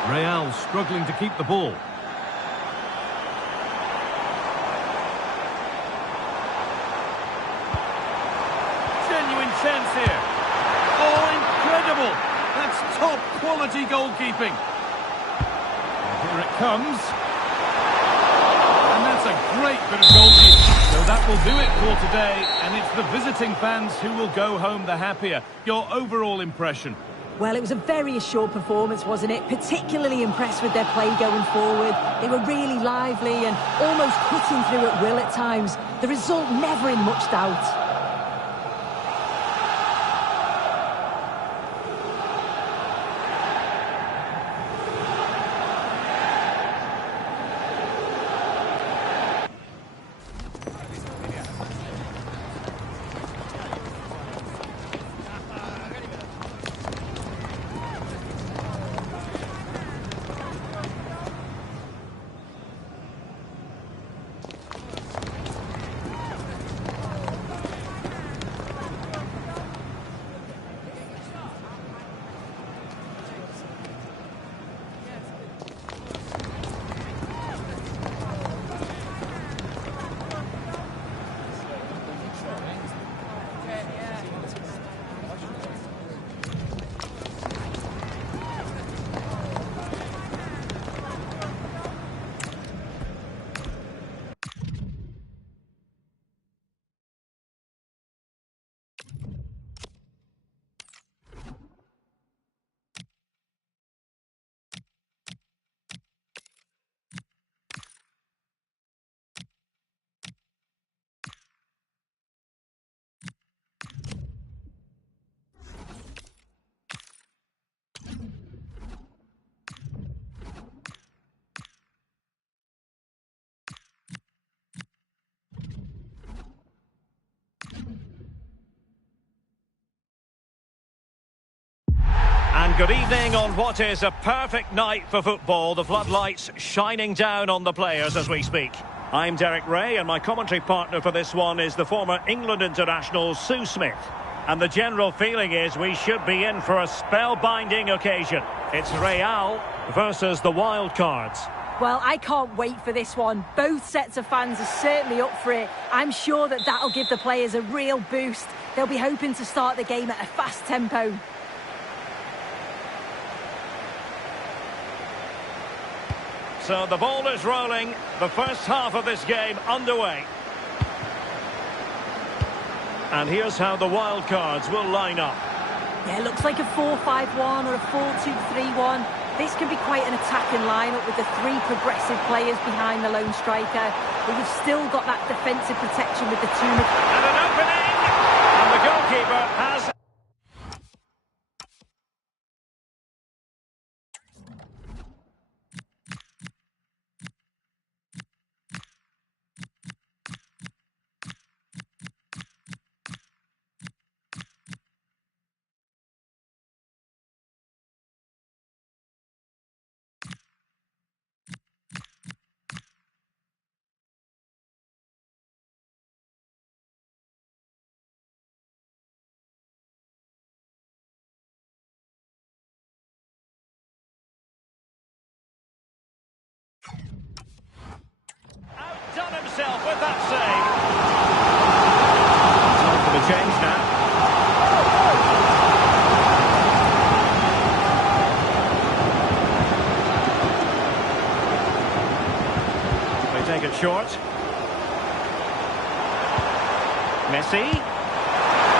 Real struggling to keep the ball. sense here. Oh, incredible! That's top quality goalkeeping. And here it comes. And that's a great bit of goalkeeping. So that will do it for today, and it's the visiting fans who will go home the happier. Your overall impression? Well, it was a very assured performance, wasn't it? Particularly impressed with their play going forward. They were really lively and almost cutting through at will at times. The result never in much doubt. And good evening on what is a perfect night for football. The floodlights shining down on the players as we speak. I'm Derek Ray, and my commentary partner for this one is the former England international Sue Smith. And the general feeling is we should be in for a spellbinding occasion. It's Real versus the Wildcards. Well, I can't wait for this one. Both sets of fans are certainly up for it. I'm sure that that'll give the players a real boost. They'll be hoping to start the game at a fast tempo. So the ball is rolling, the first half of this game underway. And here's how the Wildcards will line up. Yeah, it looks like a 4-5-1 or a 4-2-3-1. This can be quite an attacking lineup with the three progressive players behind the lone striker. But you've still got that defensive protection with the two... And an opening! And the goalkeeper has... Outdone himself with that save. Time for the change now. They take it short. Messi.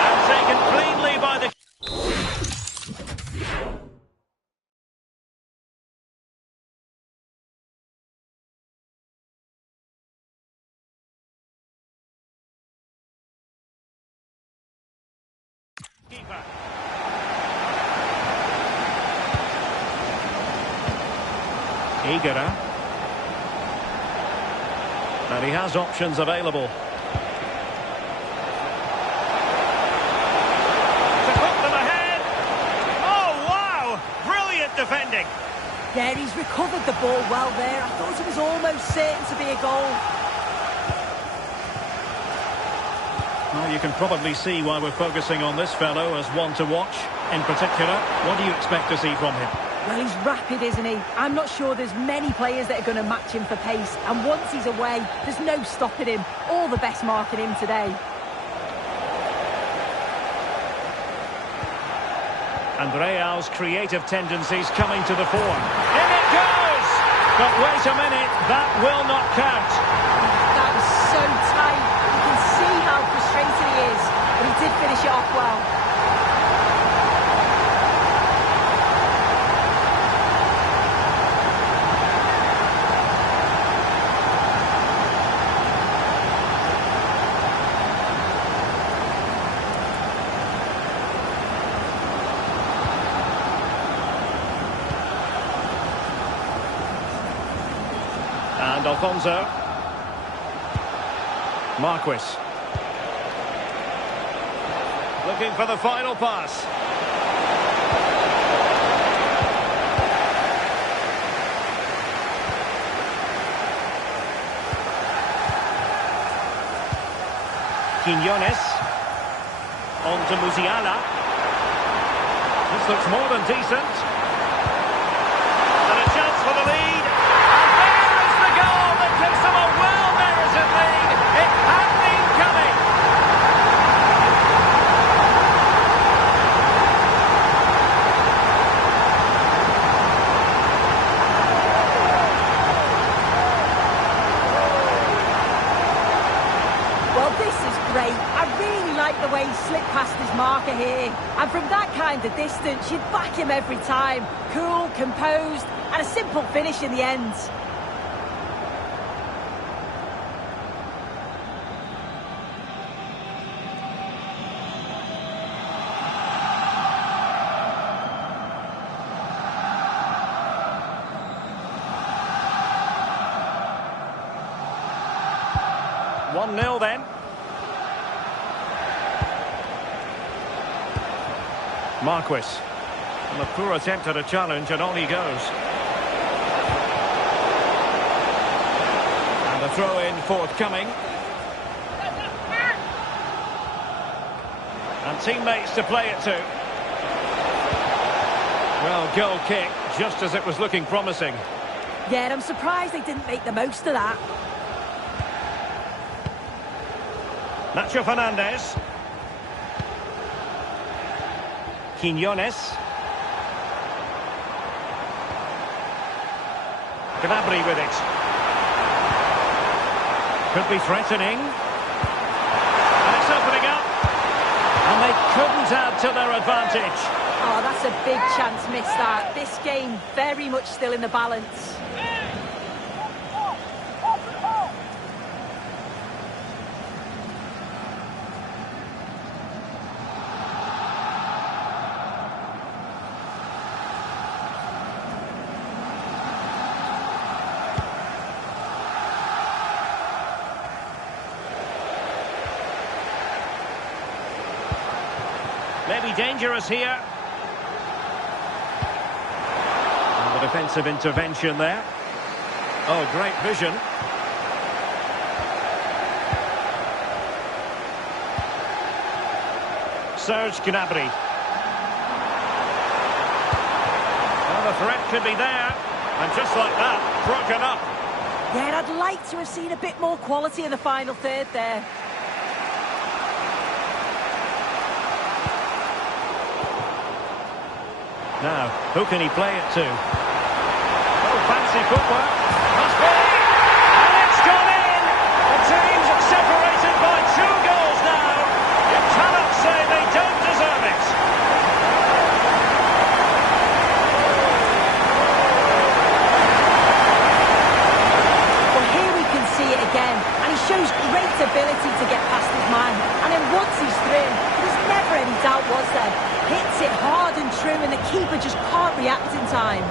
And taken cleanly by the... keeper. Eager. And he has options available. To put them ahead. Oh, wow! Brilliant defending. Yeah, he's recovered the ball well there. I thought it was almost certain to be a goal. Well, you can probably see why we're focusing on this fellow as one to watch. In particular, what do you expect to see from him? Well, he's rapid, isn't he? I'm not sure there's many players that are going to match him for pace. And once he's away, there's no stopping him. All the best marking him today. And Real's creative tendencies coming to the fore. In it goes! But wait a minute, that will not count. That was so tight. You can see how frustrated he is, but he did finish it off well. And Alfonso. Marquis. Looking for the final pass. Quiñones. On to Musiala. This looks more than decent. And a chance for the lead. Goal that gives them a well-merited lead. It had been coming. Well, this is great. I really like the way he slipped past his marker here. And from that kind of distance, you'd back him every time. Cool, composed, and a simple finish in the end. One 1-0 then. Marquis. And a poor attempt at a challenge, and on he goes. And a throw-in forthcoming. And teammates to play it to. Well, goal kick, just as it was looking promising. Yeah, and I'm surprised they didn't make the most of that. Nacho Fernandez. Quiñones. Gnabry with it. Could be threatening. And it's opening up. And they couldn't add to their advantage. Oh, that's a big chance missed that. This game very much still in the balance. Maybe dangerous here. And the defensive intervention there. Oh, great vision. Serge Gnabry. Well, the threat could be there. And just like that, broken up. Yeah, and I'd like to have seen a bit more quality in the final third there. Now, who can he play it to? Oh, fancy footwork. Must be! And it's gone in! The team's separated by 2 goals now. You cannot say they don't deserve it. Well, here we can see it again. And he shows great ability to get past his man. And then once he's through, there's never any doubt, was there? Hits it hard and true, and the keeper just can't react in time.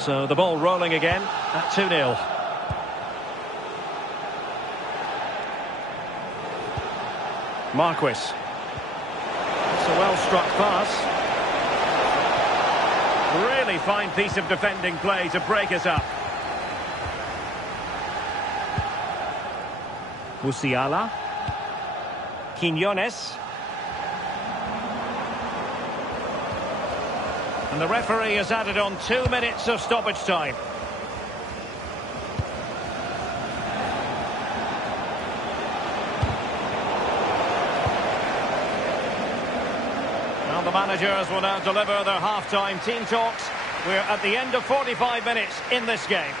So the ball rolling again at 2-0. Marquis. It's a well-struck pass. Really fine piece of defending play to break us up. Musiala. Quiñones. And the referee has added on 2 minutes of stoppage time. Well, the managers will now deliver their half-time team talks. We're at the end of 45 minutes in this game.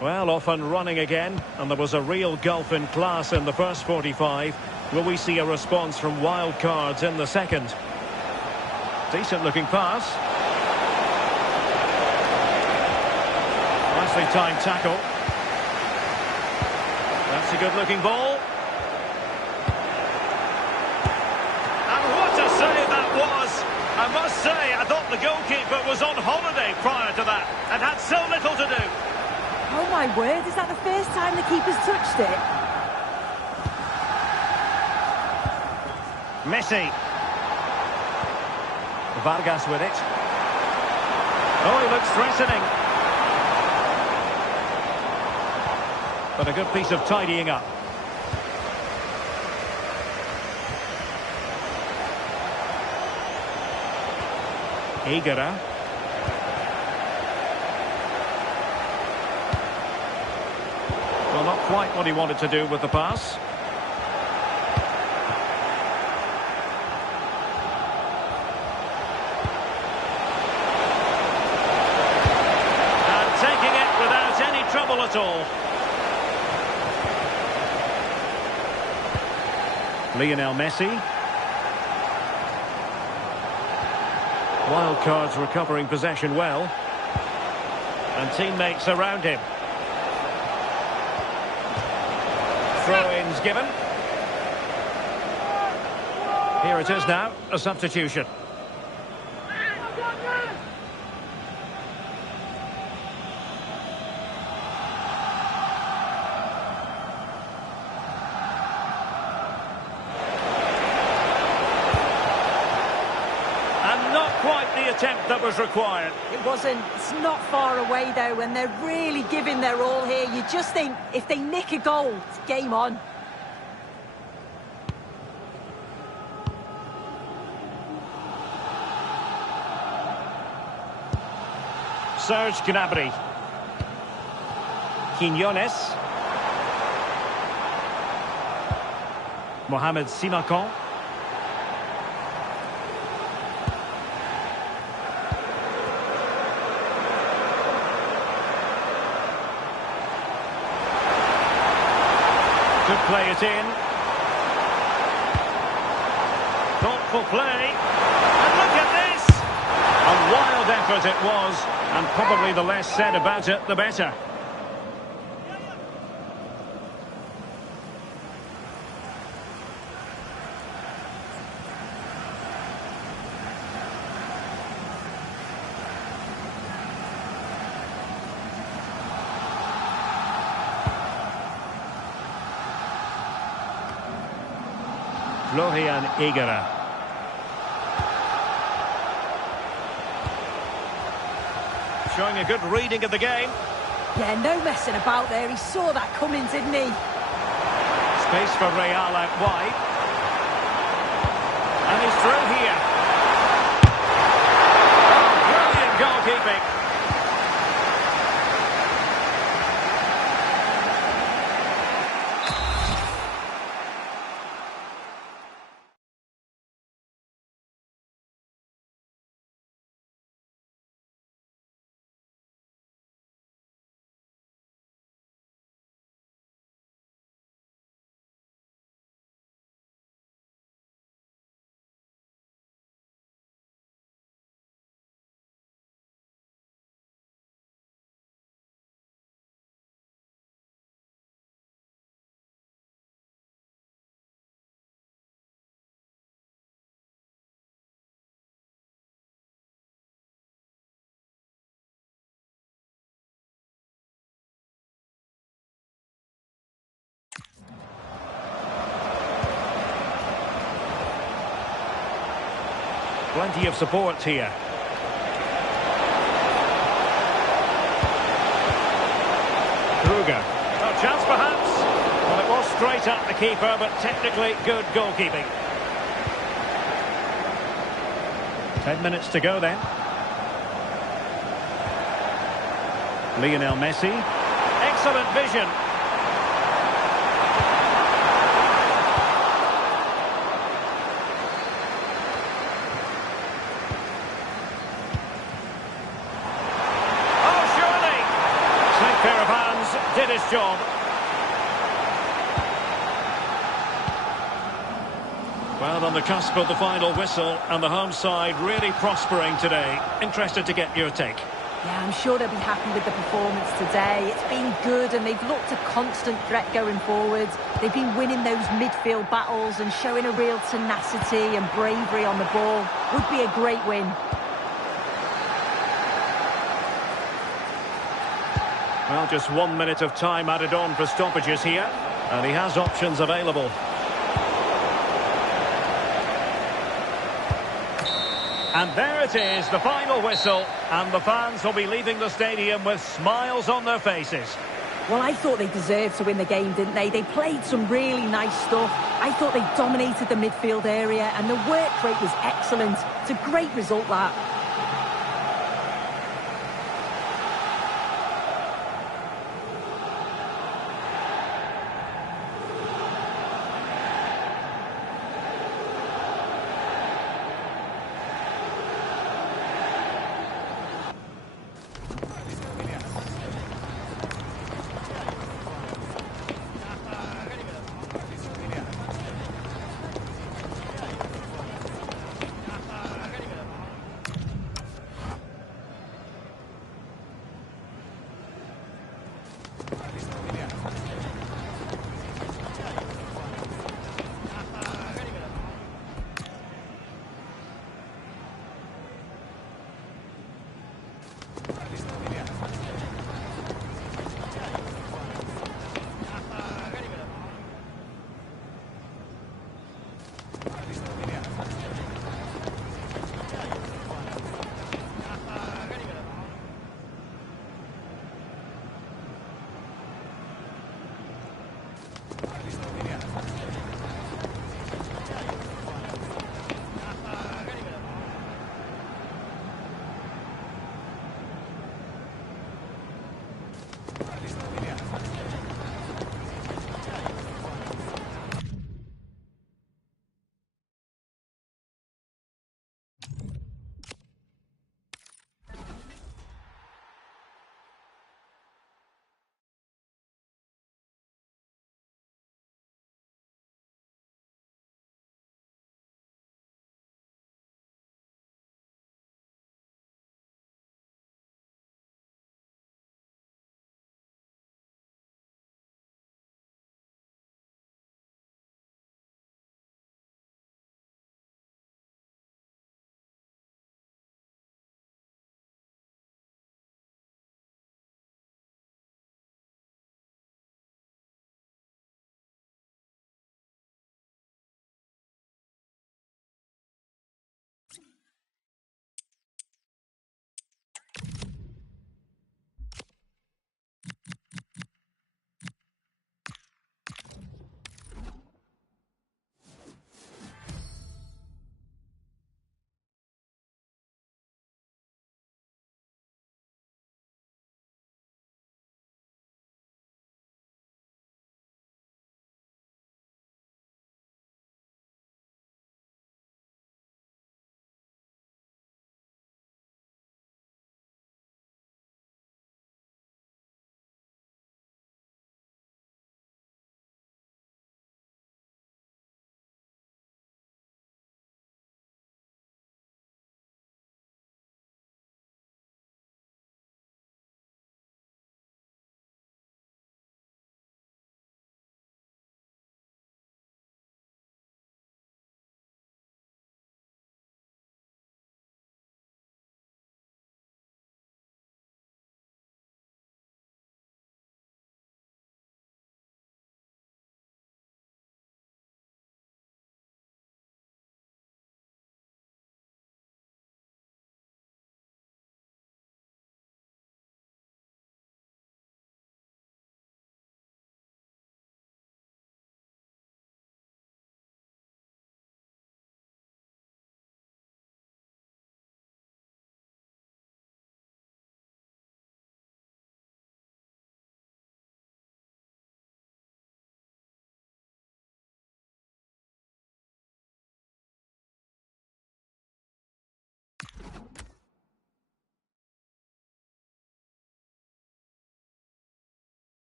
Well, off and running again, and there was a real gulf in class in the first 45. Will we see a response from wild cards in the second? Decent looking pass. Nicely timed tackle. That's a good looking ball. And what a save that was! I must say, I thought the goalkeeper was on holiday prior to that and had so little to do. Oh my word, is that the first time the keeper's touched it? Messi. Vargas with it. Oh, he looks threatening. But a good piece of tidying up. Higuera. Well, not quite what he wanted to do with the pass. And taking it without any trouble at all. Lionel Messi. Wild cards recovering possession well. And teammates around him. Throw-ins given. Here it is now, a substitution. And not quite the attempt that was required. It wasn't. It's not far away, though, and they're really giving their all here. You just think, if they nick a goal, it's game on. Serge Gnabry. Quinones. Mohamed Simakan. Could play it in. Thoughtful play. And look at this! A wild effort it was, and probably the less said about it, the better. Florian Higuera. Showing a good reading of the game. Yeah, no messing about there. He saw that coming, didn't he? Space for Real out wide. And he's through here. Brilliant goalkeeping. Plenty of support here. Kruger. A chance perhaps. Well, it was straight at the keeper, but technically good goalkeeping. 10 minutes to go then. Lionel Messi. Excellent vision. Pair of hands did his job. Well, on the cusp of the final whistle, and the home side really prospering today. Interested to get your take. Yeah, I'm sure they'll be happy with the performance today. It's been good and they've looked a constant threat going forwards. They've been winning those midfield battles and showing a real tenacity and bravery on the ball. Would be a great win. Well, just 1 minute of time added on for stoppages here. And he has options available. And there it is, the final whistle. And the fans will be leaving the stadium with smiles on their faces. Well, I thought they deserved to win the game, didn't they? They played some really nice stuff. I thought they dominated the midfield area and the work rate was excellent. It's a great result, that.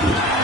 Well,